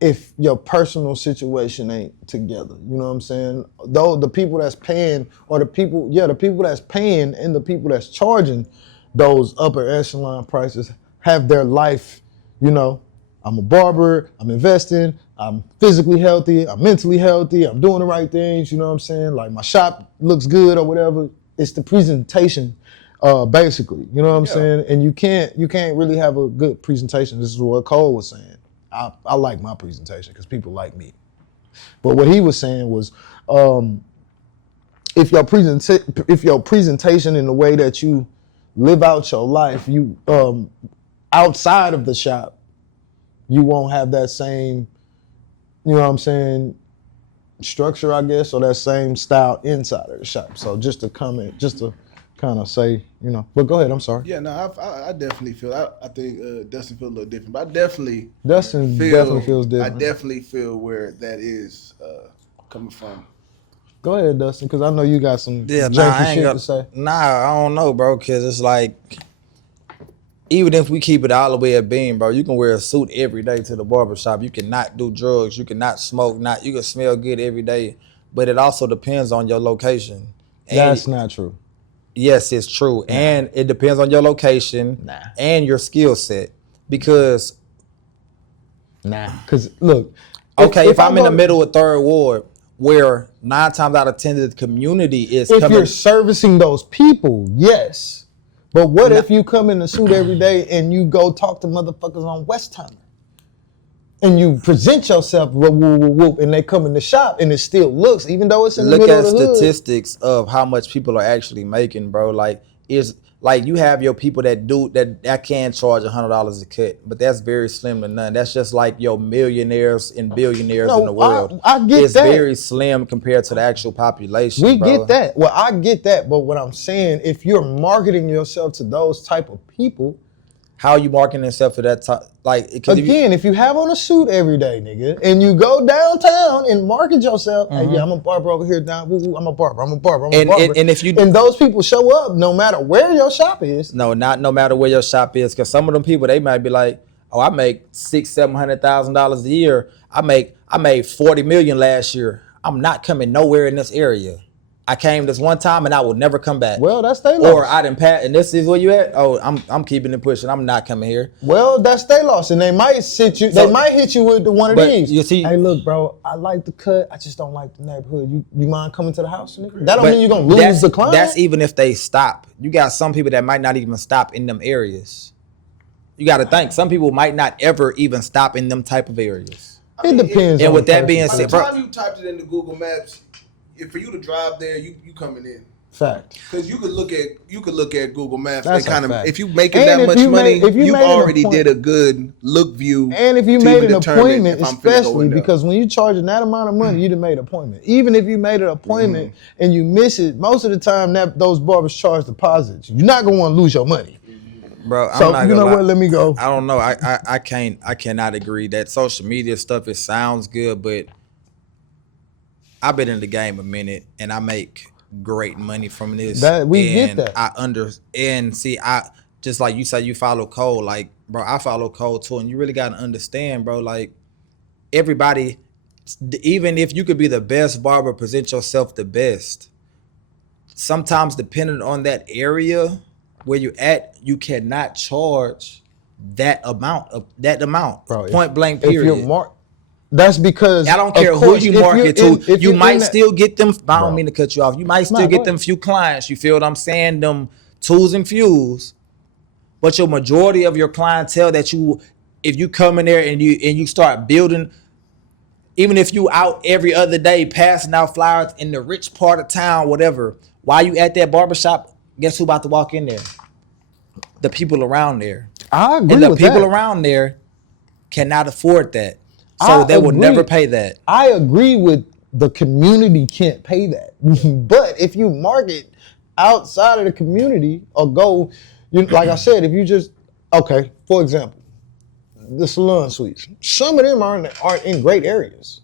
if your personal situation ain't together. You know what I'm saying? Though the people that's paying, or the people that's paying and the people that's charging those upper echelon prices have their life, you know, I'm a barber, I'm investing, I'm physically healthy, I'm mentally healthy, I'm doing the right things, you know what I'm saying? Like my shop looks good or whatever. It's the presentation, basically, you know what I'm saying? And you can't really have a good presentation. This is what Cole was saying. I like my presentation because people like me. But what he was saying was, if your presentation in the way that you live out your life, you outside of the shop, you won't have that same, you know what I'm saying, structure, I guess, or that same style inside of the shop. So just to kind of say, you know, but go ahead, I'm sorry. Yeah, no, I definitely feel, I think Dustin feels a little different, but definitely feels different. I definitely feel where that is coming from. Go ahead, Dustin, because I know you got some shit to say. Nah, I don't know, bro, because it's like, even if we keep it all the way at Beam, bro, you can wear a suit every day to the barbershop. You cannot do drugs. You cannot smoke. You can smell good every day. But it also depends on your location. That's not true. Yes, it's true. Nah. And it depends on your location and your skill set. Because look. Okay, if I'm in the middle of Third Ward, where 9 times out of 10 the community is if you're servicing those people, yes. But what if you come in a suit every day and you go talk to motherfuckers on Westheimer and you present yourself and they come in the shop and it still looks, even though it's in the middle of the hood. Look at statistics of how much people are actually making, bro. Like you have your people that can charge $100 a cut, but that's very slim to none. That's just like your millionaires and billionaires in the world. I get it's that. It's very slim compared to the actual population. We get that. Well, I get that, but what I'm saying, if you're marketing yourself to those type of people, how are you marketing yourself to that type? Like again, if you have on a suit every day, nigga, and you go downtown and market yourself, hey, yeah, I'm a barber over here down. I'm a barber. And those people show up, no matter where your shop is. No matter where your shop is, because some of them people, they might be like, oh, I make $600,000-$700,000 a year. I made 40 million last year. I'm not coming nowhere in this area. I came this one time and I will never come back. Well, that's their loss. Or I didn't pass, and this is where you at? Oh, I'm keeping it pushing. I'm not coming here. Well, that's their loss, and they might they might hit you with one of these. You see, hey, look, bro, I like the cut. I just don't like the neighborhood. You mind coming to the house, nigga? That don't mean you're gonna lose the client. That's even if they stop. You got some people that might not even stop in them areas. You got to think some people might not ever even stop in them type of areas. It depends. And with that being said, by the time you typed it into Google Maps, if for you to drive there, you coming in. Fact. Because you could look at Google Maps That's and kind a of fact. if you making And that if much you money, if you you've made an already appointment- did a good look view. And if you to made even an determine appointment, if I'm finna go especially in there. because when you charging that amount of money, you done made an appointment. Even if you made an appointment and you miss it, most of the time those barbers charge deposits. You're not gonna want to lose your money. Bro, I'm So not you gonna know lie. what? Let me go. I don't know. I cannot agree that social media stuff, it sounds good, but I've been in the game a minute and I make great money from this. That we get and that. I just like you say, you follow code. Like, bro, I follow code too, and you really gotta understand, bro. Like, everybody, even if you could be the best barber, present yourself the best. Sometimes, depending on that area where you at, you cannot charge that amount. Bro, Point blank. If Period. you're that's because I don't of care who course, you if market you're in- to. if You you're might in that- still get them. I Bro. don't mean to cut you off. You might still Nah, get go them ahead. few clients. You feel what I'm saying? Them tools and fuse. But your majority of your clientele that you, if you come in there and you start building, even if you out every other day passing out flyers in the rich part of town, whatever, while you at that barbershop, guess who about to walk in there? The people around there. I agree And the with people that. around there cannot afford that. So I they will agree. never pay that. I agree with the community can't pay that. But if you market outside of the community or go, like I said, if you just, okay, for example, the salon suites, some of them aren't in great areas.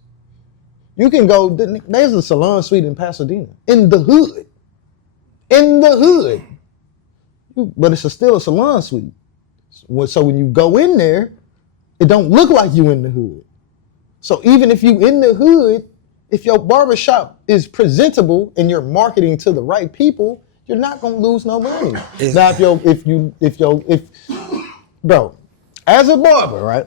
You can go, there's a salon suite in Pasadena, in the hood. But it's still a salon suite. So when you go in there, it don't look like you in the hood. So even if you in the hood, if your barbershop is presentable and you're marketing to the right people, you're not gonna lose no money. Now bro, as a barber, right?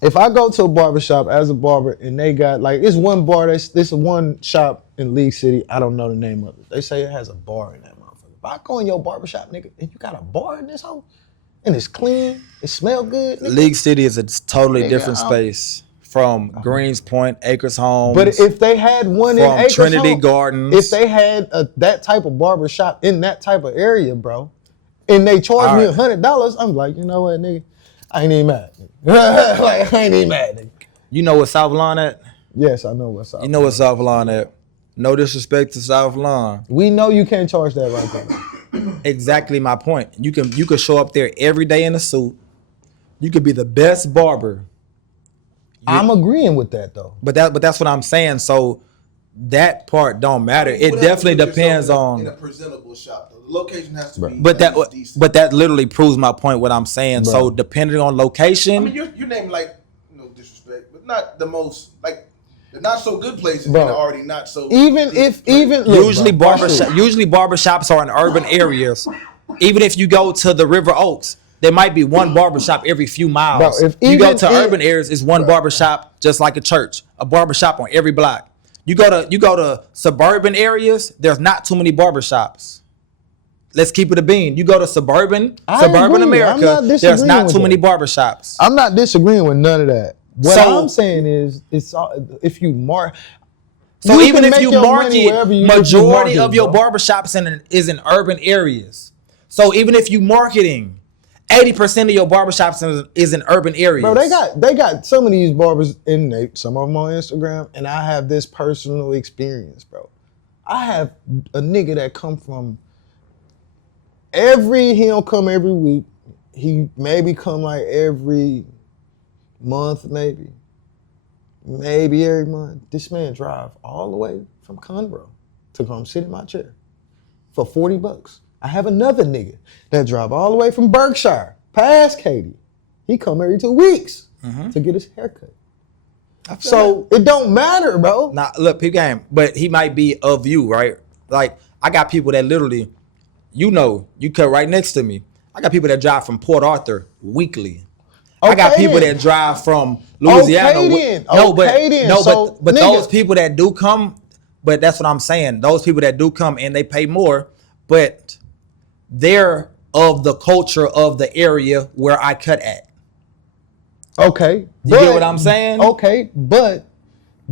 If I go to a barbershop as a barber and they got it's one bar, this one shop in League City, I don't know the name of it. They say it has a bar in that motherfucker. If I go in your barbershop, nigga, and you got a bar in this hole, and it's clean, it smell good, nigga. League City is a totally Nigga, different space from Greens Point, Acres Homes. But if they had one in from Acres Trinity Home, Gardens, if they had that type of barbershop in that type of area, bro, and they charged me $100, I'm like, you know what, nigga, I ain't even mad. Nigga. Like, I ain't even mad, nigga. you know what South Lawn at? Yes, I know what's up. You know what South Lawn at? No disrespect to South Lawn. We know you can't charge that right there. Exactly my point. You can show up there every day in a suit. You could be the best barber. I'm agreeing with that though. But that's what I'm saying. So that part don't matter. It definitely depends on. in a presentable shop. The location has to be. But that literally proves my point. What I'm saying. Bro. So depending on location. I mean, you name no disrespect, but not the most the not so good places Bro. and already not so. Look, Usually bro, watch this. barbershops are in urban areas. Even if you go to the River Oaks, there might be one barbershop every few miles. Bro, if you go to even urban areas, it's one barbershop just like a church. A barbershop on every block. You go to suburban areas, there's not too many barbershops. Let's keep it a bean. You go to suburban agree. I'm America, not there's disagreeing not with too many that. barbershops. I'm not disagreeing with none of that. What So- I'm saying is, it's if you mark. So you even can if make you your money market, wherever majority market, of your bro. barbershops is in urban areas. So even if you marketing, 80% of your barbershops is in urban areas. Bro, they got some of these barbers some of them on Instagram, and I have this personal experience, bro. I have a nigga that come from he don't come every week. He maybe come like every month, maybe every month. This man drive all the way from Conroe to come sit in my chair for $40. I have another nigga that drive all the way from Berkshire, past Katy. He come every 2 weeks to get his haircut. So it don't matter, bro. Now look, peep game, but he might be of you, right? Like I got people that literally, you cut right next to me. I got people that drive from Port Arthur weekly. I got people that drive from Louisiana. But those people that do come, but that's what I'm saying. Those people that do come and they pay more, but they're of the culture of the area where I cut at. Okay. You get what I'm saying? Okay, but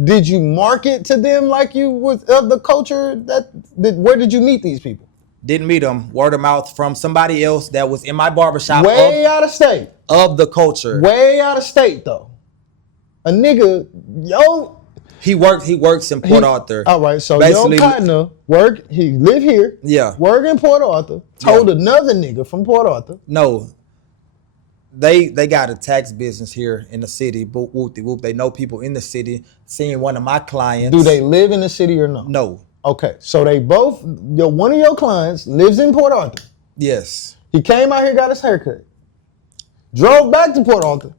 Did you market to them like you was of the culture where did you meet these people? Didn't meet them. Word of mouth from somebody else that was in my barbershop. Way out of state. Of the culture. Way out of state though. A nigga, He works in Port Arthur. All right, so basically, your partner he live here. Yeah. Work in Port Arthur. Told another nigga from Port Arthur. No. They got a tax business here in the city. Whoop-de-whoop. They know people in the city. Seeing one of my clients. Do they live in the city or no? No. Okay, so they both, one of your clients lives in Port Arthur. Yes. He came out here, got his haircut. Drove back to Port Arthur.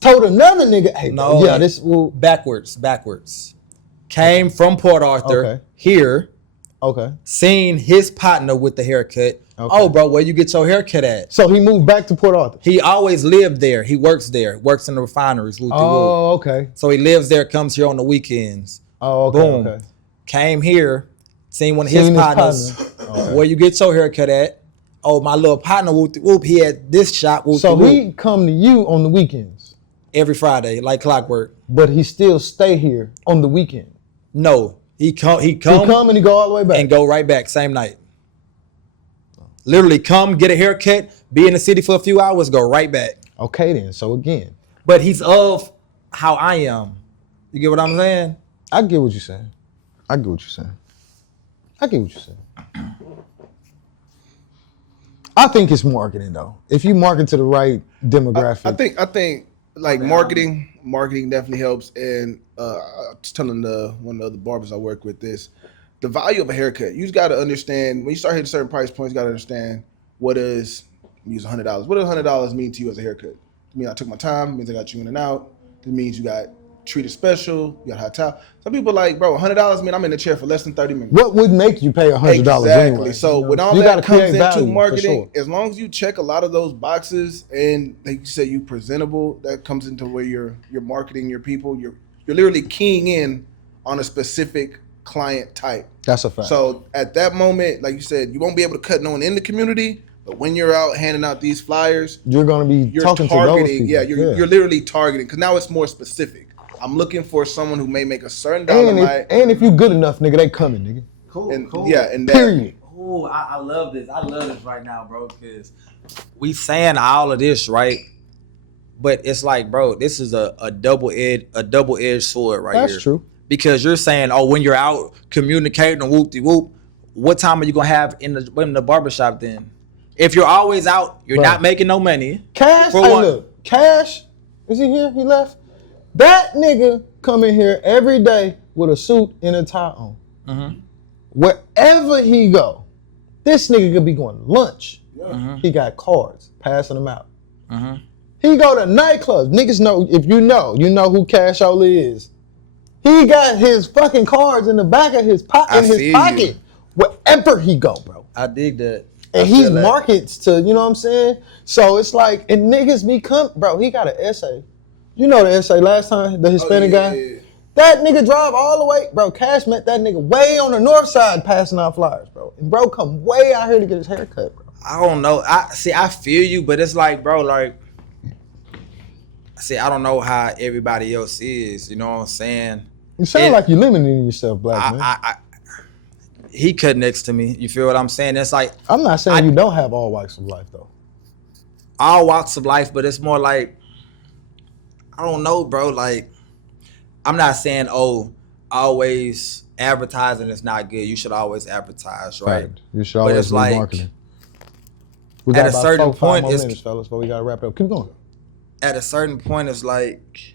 Told another nigga, hey, no, yeah, this will... Backwards. Came from Port Arthur here. Okay. Seen his partner with the haircut. Okay. Oh, bro, where you get your haircut at? So he moved back to Port Arthur. He always lived there. He works there. Works in the refineries. Oh, okay. So he lives there, comes here on the weekends. Oh, okay. Boom. Okay. Came here, seen one of his partners. Okay. Where you get your haircut at? Oh, my little partner, whoop, he had this shop. So he come to you on the weekends? Every Friday, like clockwork. But he still stay here on the weekend? No. He come and he go all the way back? And go right back, same night. Literally come, get a haircut, be in the city for a few hours, go right back. Okay then, so again. But he's of how I am. You get what I'm saying? I get what you're saying. I think it's marketing though. If you market to the right demographic. I think like marketing definitely helps. And I was telling one of the other barbers I work with this. The value of a haircut, you just got to understand, when you start hitting certain price points, you got to understand use $100. What does $100 mean to you as a haircut? It means I took my time, it means I got you in and out. It means you got treated special, you got hot towel. Some people are like, bro, $100 mean I'm in the chair for less than 30 minutes. What would make you pay $100 exactly. anyway? So when all that comes into marketing, as long as you check a lot of those boxes and like you said, you presentable, that comes into where you're marketing your people. You're literally keying in on a specific client type. That's a fact. So at that moment, like you said, you won't be able to cut no one in the community, but when you're out handing out these flyers, you're going to be talking to those people. Yeah, you're literally targeting, because now it's more specific. I'm looking for someone who may make a certain dollar. And if you good enough, nigga, they coming, nigga. Cool. Yeah, and period. Oh, I love this. I love this right now, bro, because we saying all of this, right? But it's like, bro, this is a double-edged sword right here. That's true. Because you're saying, oh, when you're out communicating and whoop-de-whoop, what time are you gonna have in the barbershop then? If you're always out, you're not making no money. Cash, look, Cash, is he here? He left? That nigga come in here every day with a suit and a tie on. Mm-hmm. Wherever he go, this nigga could be going to lunch. Yeah. Mm-hmm. He got cards, passing them out. Mm-hmm. He go to nightclubs. Niggas know, if you know who Cash Oli is. He got his fucking cards in the back of his pocket. Wherever he go, bro. I dig that. And he markets to, you know what I'm saying? So it's like, and niggas become, bro, he got an essay. You know the essay last time, the Hispanic guy? Yeah. That nigga drive all the way, bro, Cash met that nigga way on the north side passing out flyers, bro. And bro come way out here to get his hair cut, bro. I don't know. I feel you, but it's like, bro, like, I don't know how everybody else is, you know what I'm saying? You sound like you're limiting yourself, black man. He cut next to me. You feel what I'm saying? It's like, I'm not saying you don't have all walks of life though. All walks of life, but it's more like, I don't know, bro. Like, I'm not saying, oh, always advertising is not good. You should always advertise, right? Right. You should always be marketing. We got at a certain point, it's minutes, fellas, but we gotta wrap it up. Keep going. At a certain point, it's like,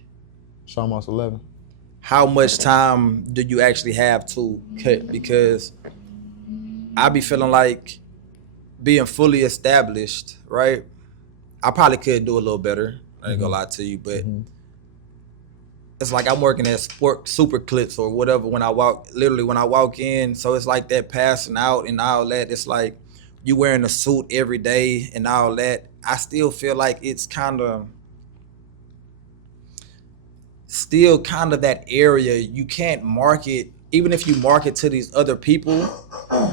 it's almost 11. How much time do you actually have to cut? Because I be feeling like being fully established, right? I probably could do a little better. I ain't gonna lie to you, but it's like I'm working at super clips or whatever when I walk in. So it's like that passing out and all that. It's like you wearing a suit every day and all that. I still feel like it's still kind of that area you can't market. Even if you market to these other people,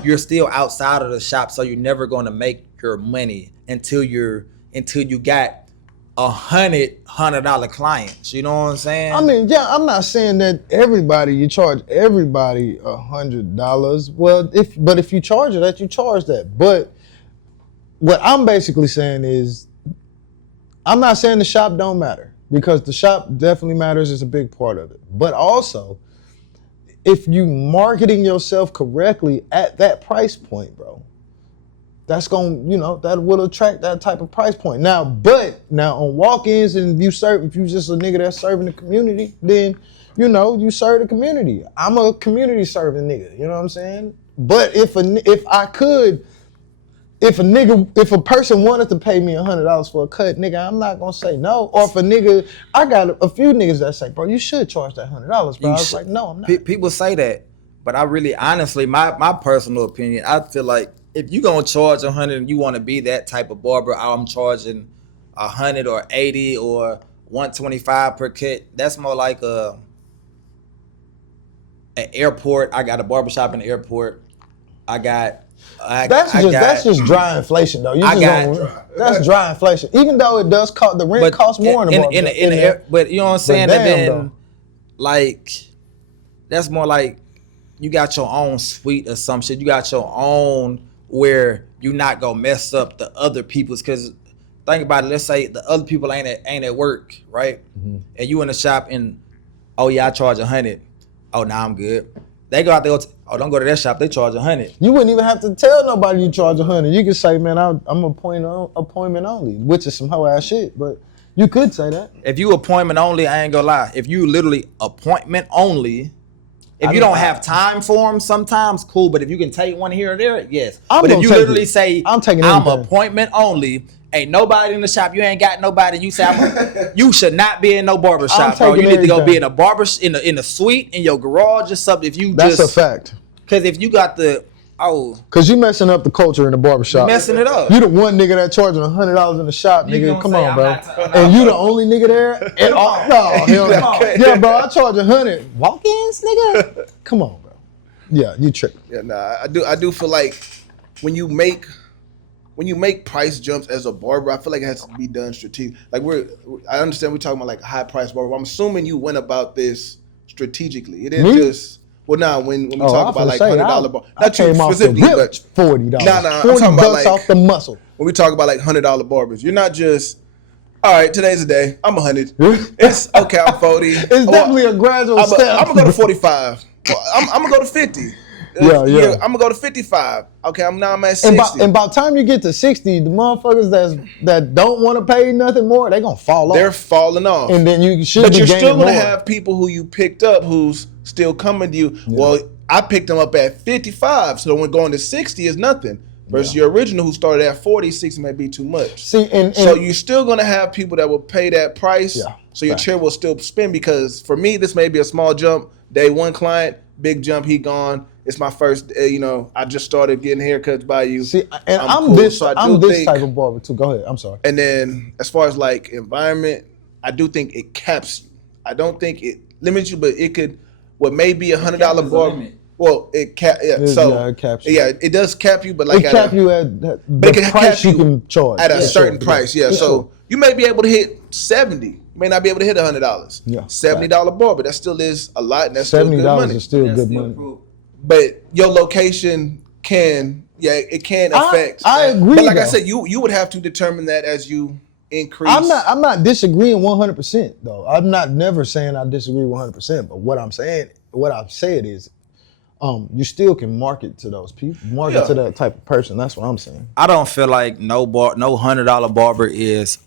you're still outside of the shop, so you're never going to make your money until you got $100 clients. You know what I'm saying? I mean, yeah, I'm not saying that you charge everybody $100. Well, if you charge that, you charge that. But what I'm basically saying is, I'm not saying the shop don't matter, because the shop definitely matters. It's a big part of it. But also, if you marketing yourself correctly at that price point, bro, that's that will attract that type of price point. Now on walk-ins, and if you just a nigga that's serving the community, then you serve the community. I'm a community serving nigga. You know what I'm saying? But if a person wanted to pay me $100 for a cut, nigga, I'm not gonna say no. Or if a nigga, I got a few niggas that say, bro, you should charge that $100, bro. I was like, no, I'm not. People say that, but I really, honestly, my personal opinion, I feel like if you gonna charge $100 and you want to be that type of barber, I'm charging $100 or $80 or $125 per cut. That's more like an airport. I got a barbershop in the airport. That's just dry inflation, though. That's dry inflation. Even though it does cost, the rent costs more in the barbershop. But you know what I'm saying? That then, like, that's more like you got your own suite or some shit. You got your own where you not gonna mess up the other people's. Because think about it. Let's say the other people ain't at work, right? Mm-hmm. And you in the shop and, oh yeah, I charge $100. Oh, now I'm good. They go out there. Don't go to that shop. They charge $100. You wouldn't even have to tell nobody you charge $100. You could say, man, I'm appointment only, which is some hoe ass shit. But you could say that. If you appointment only, I ain't gonna lie. If you literally appointment only, if you don't have time for them, sometimes cool. But if you can take one here or there, yes. But if you literally say, I'm appointment only, ain't nobody in the shop, you ain't got nobody, you say, you should not be in no barber shop, bro. You need to go be in a barber, in a suite, in your garage or something. That's a fact. Because if you got because you messing up the culture in the barbershop. Messing it up. You the one nigga that charging $100 in the shop, nigga. Come on, bro. And you the only nigga there? Yeah, bro, I charge $100. Walk-ins, nigga? Come on, bro. Yeah, you tripping. Yeah, nah, I do feel like when you make price jumps as a barber, I feel like it has to be done strategic. Like I understand we're talking about like high price barber. I'm assuming you went about this strategically. It didn't just. Well, now when we talk about like $100 bar, not you specifically, but $40. I'm talking about like off the muscle. When we talk about like $100 barbers, you're not just, all right, today's the day. I'm 100. It's okay. I'm 40. It's definitely a gradual step. I'm gonna go to 45. I'm gonna go to 50. Yeah. I'm gonna go to 55. Okay, I'm at 60. And by the time you get to 60, the motherfuckers that don't want to pay nothing more, they gonna fall off. They're falling off. And then you should. But you're still gonna have people who you picked up who's still coming to you. Yeah. Well, I picked them up at 55, so when going to 60 is nothing. Versus your original who started at 40, 60 may be too much. So you're still gonna have people that will pay that price. Yeah. So your chair will still spin, because for me, this may be a small jump. Day one client, big jump, he gone. It's my first, I just started getting haircuts by you. I'm this type of barber too. Go ahead. I'm sorry. And then as far as like environment, I do think it caps you. I don't think it limits you, but it could. What may be $100 barber. Well, it caps you. Yeah, it does cap you, but like it cap you at the price you can charge at a certain price. Yeah, so you may be able to hit 70. You may not be able to hit $100. Yeah, $70 barber. That still is a lot, and that's still good money. $70 is still good money. But your location can affect. I agree. But like I said, you would have to determine that as you increase. I'm not disagreeing 100% though. I'm not never saying I disagree 100%. But what I've said is, you still can market to those people, to that type of person. That's what I'm saying. I don't feel like no $100 barber is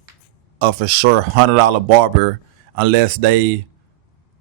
a for sure $100 barber unless they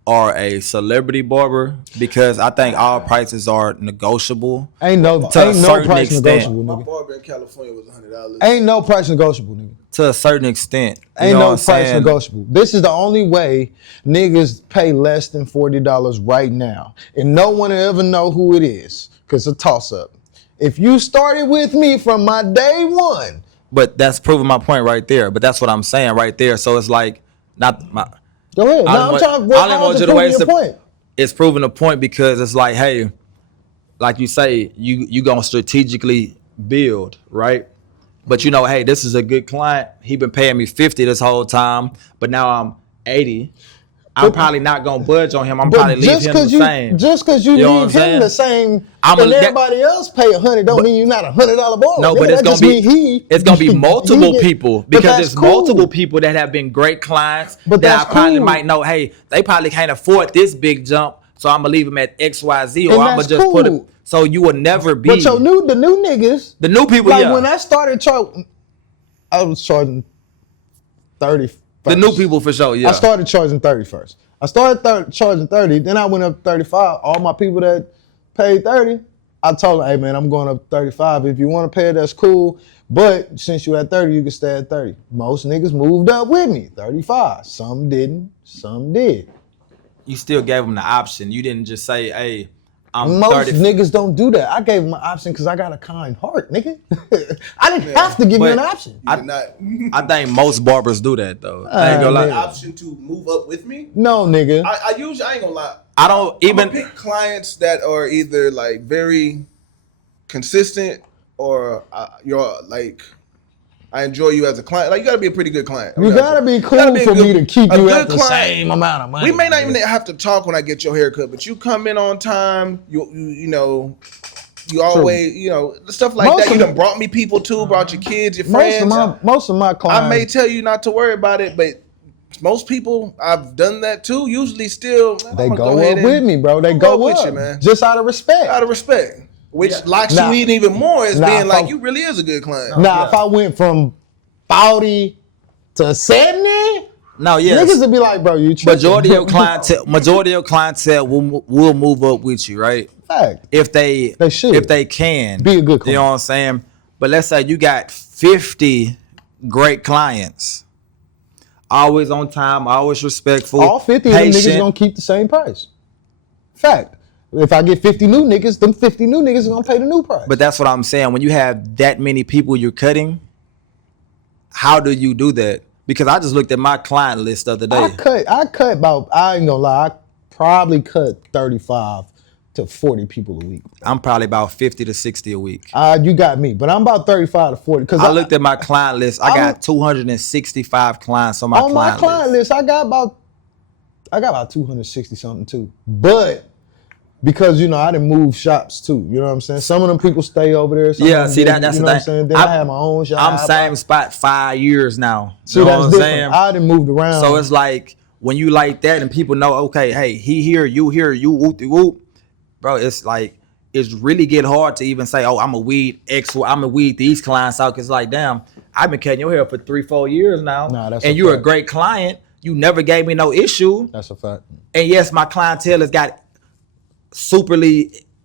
are a celebrity barber, because I think all prices are negotiable. Ain't no price negotiable, nigga. My barber in California was $100. Ain't no price negotiable, nigga. To a certain extent. Ain't no price negotiable. This is the only way niggas pay less than $40 right now. And no one will ever know who it is, because it's a toss-up. If you started with me from my day one. But that's proving my point right there. But that's what I'm saying right there. So it's like, not my... Go ahead. I'm trying to prove your point. It's proving a point because it's like, hey, like you say, you gonna strategically build, right? But you know, hey, this is a good client. He been paying me 50 this whole time, but now I'm 80. I'm probably not gonna budge on him. I'm probably leave him the same. Just because you know leave him the same, and everybody else pay $100, don't mean you're not $100 barber. No, nigga, but it's gonna be it's gonna be multiple people because there's cool. multiple people that have been great clients but that I probably cool. might know. Hey, they probably can't afford this big jump, so I'm gonna leave them at XYZ, or I'm gonna just put it. So you will never be. But the new niggas, the new people, like when I started charging, I was charging 30. The new people for sure, yeah. I started charging 30 first. I started charging 30, then I went up to 35. All my people that paid 30, I told them, hey man, I'm going up to 35. If you want to pay it, that's cool. But since you at 30, you can stay at 30. Most niggas moved up with me, 35. Some didn't, some did. You still gave them the option. You didn't just say, hey, Most niggas don't do that. I gave them an option because I got a kind heart, nigga. I didn't have to give you an option. I think most barbers do that though. I ain't gonna lie. Option to move up with me? No, nigga. I usually, I ain't gonna lie. I don't even pick clients that are either like very consistent or you're like, I enjoy you as a client. Like you gotta be a pretty good client. You gotta be cool for me to keep you at the same amount of money. We may not even have to talk when I get your haircut, but you come in on time. You know, you always stuff like that. You done brought me people too, brought your kids, your friends. Most of my clients, I may tell you not to worry about it, but most people I've done that too. Usually, still they go up with me, bro. They go up with you, man. Just out of respect. Out of respect. Which locks you in even more as being like you really is a good client. Now, if I went from 40 to 70, niggas would be like, bro, you tripping. Majority of your clientele will move up with you, right? Fact. If they should. If they can. Be a good client. You know what I'm saying? But let's say you got 50 great clients. Always on time, always respectful. All 50 patient. of them niggas gonna keep the same price. Fact. If I get 50 new niggas, them 50 new niggas are gonna pay the new price. But that's what I'm saying. When you have that many people you're cutting, how do you do that? Because I just looked at my client list the other day. I cut about, I ain't gonna lie, I probably cut 35 to 40 people a week. I'm probably about 50 to 60 a week. You got me, but I'm about 35 to 40. Cause I looked at my client list. I got 265 clients on my client list. On my client list, I got about 260 something too. But because, I done moved shops too. You know what I'm saying? Some of them people stay over there. That's the thing. You know what I'm saying? Then I have my own shop. I'm same spot 5 years now. See, that's different. I done moved around. So it's like, when you like that and people know, okay, hey, he here, you whoop whoop. Bro, it's like, it's really get hard to even say, oh, I'm a weed these clients out. Cause like, damn, I've been cutting your hair for 3-4 years now. And you're a great client. You never gave me no issue. That's a fact. And yes, my clientele has got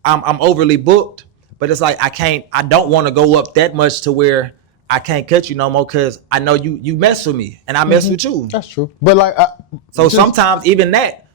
I'm overly booked, but it's like I don't want to go up that much to where I can't cut you no more because I know you mess with me and I mess with you. That's true. But like, sometimes even that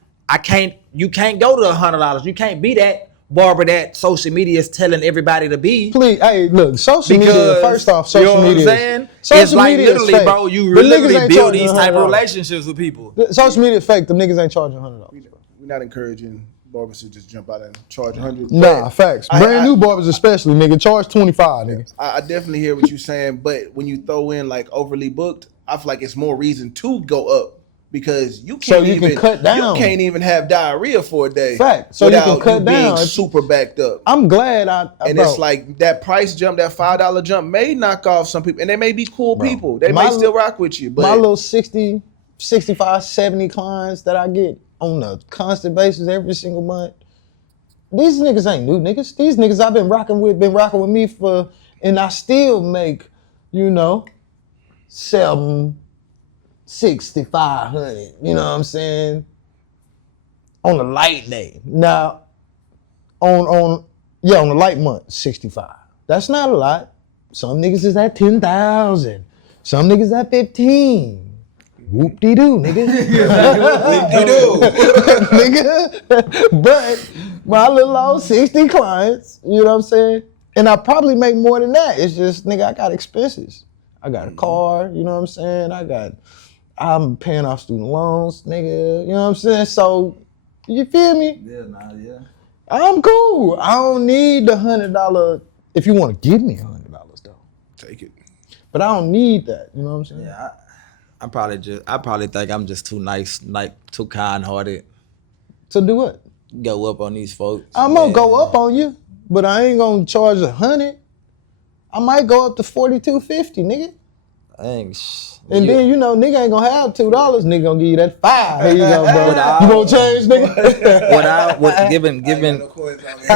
you can't go to $100. You can't be that barber that social media is telling everybody to be. Please, hey, look, social media. First off, social media. You know what I'm saying? It's like literally, bro. You literally build these type of relationships with people. Social media fake. Them niggas ain't charging $100. We're not encouraging barbers to just jump out and charge 100. Nah, facts. Brand new barbers especially, nigga, charge 25, nigga. I definitely hear what you're saying, but when you throw in like overly booked, I feel like it's more reason to go up because you can't can cut down. You can't even have diarrhea for a day. Fact. So you can cut down. Being super backed up. I'm glad it's like that price jump, that $5 jump may knock off some people, and they may be cool people. They may still rock with you. But my little 60, 65, 70 clients that I get on a constant basis every single month. These niggas ain't new niggas. These niggas I've been rocking with me for, and I still make, $700, $6,500. You know what I'm saying? On a light day. Now, on the light month, 65. That's not a lot. Some niggas is at 10,000. Some niggas at 15. Whoop-de-doo, nigga. Whoop-de-doo. Nigga. But my little old 60 clients, you know what I'm saying? And I probably make more than that. It's just, nigga, I got expenses. I got a car, you know what I'm saying? I'm paying off student loans, nigga, you know what I'm saying? So, you feel me? Yeah. I'm cool. I don't need the $100 if you want to give me $100 though. Take it. But I don't need that. You know what I'm saying? Yeah, I probably think I'm just too nice, like too kind-hearted. To do what? Go up on these folks. I'm gonna go up on you, but I ain't gonna charge 100. I might go up to $42.50, nigga. And then you know, nigga ain't gonna have $2. Nigga gonna give you that $5. Here you go, bro. You gonna change, nigga? Given. I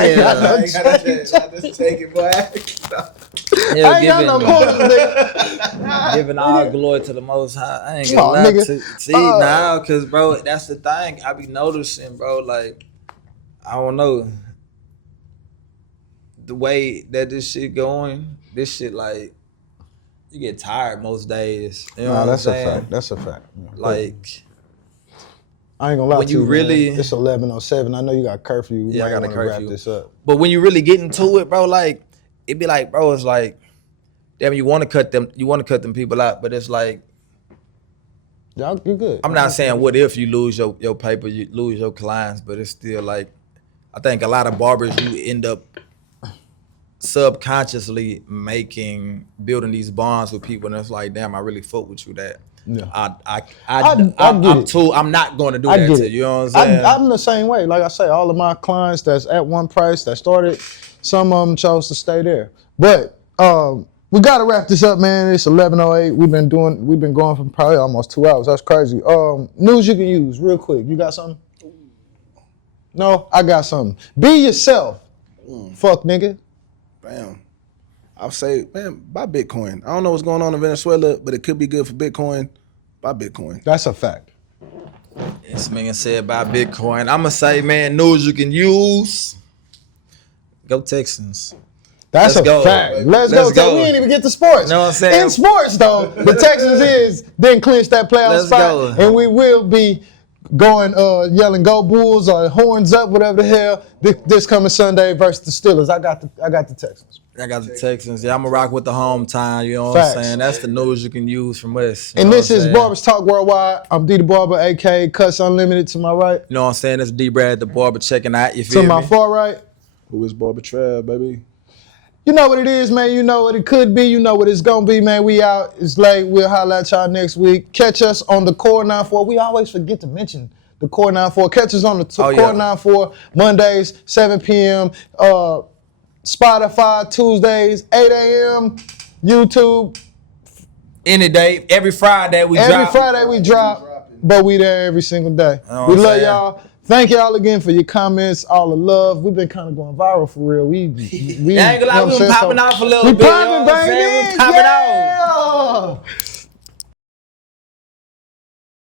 just take it, boy. I ain't got no quarters, nigga. Giving all glory to the Most High. I ain't gonna lie to see now, cause bro, that's the thing. I be noticing, bro. Like, I don't know the way that this shit going. This shit like. You get tired most days. You know what I'm saying? A fact. That's a fact. Like, I ain't gonna lie when to you, really, man. It's 11:07. I know you got curfew. Yeah, I got a curfew. Wrap this up. But when you really get into it, bro, like it be like, bro, it's like, damn, you want to cut them people out, but it's like, y'all, you good. I'm not saying what if you lose your paper, you lose your clients, but it's still like, I think a lot of barbers you end up subconsciously building these bonds with people, and it's like, damn, I really fuck with you. That I'm not going to do that to you. You know what I'm saying? I'm the same way. Like I say, all of my clients that's at one price that started, some of them chose to stay there. But we got to wrap this up, man. It's 11:08. We've been going for probably almost 2 hours. That's crazy. News you can use real quick. You got something? No, I got something. Be yourself. Fuck nigga. Bam. I'll say, man, buy Bitcoin. I don't know what's going on in Venezuela, but it could be good for Bitcoin. Buy Bitcoin. That's a fact. This man said about Bitcoin. I'm going to say, man, news you can use. Go Texans. That's a fact. Let's go. We didn't even get to sports. You know what I'm saying? In sports, though, the Texans didn't clinch that playoff spot. And we will be going yelling "Go Bulls" or horns up, whatever the hell, this coming Sunday versus the Steelers. I got the Texans. I got the Texans. Yeah, I'm going to rock with the hometown. You know what I'm saying? That's the news you can use from us. And this is Barbers Talk Worldwide. I'm D the Barber, a.k.a. Cuts Unlimited to my right. You know what I'm saying? That's D-Brad the Barber checking out. You feel me? To my far right. Who is Barber Trav, baby? You know what it is, man. You know what it could be. You know what it's going to be, man. We out. It's late. We'll holler at y'all next week. Catch us on the Core 94. We always forget to mention the Core 94. Catch us on the Core 94 Mondays, 7 p.m. Spotify Tuesdays, 8 a.m. YouTube. Any day. Every Friday we drop. But we there every single day. We love y'all. Thank y'all again for your comments, all the love. We've been kind of going viral for real. We ain't gonna lie, we been popping off a little bit. We popping, baby. We popping off.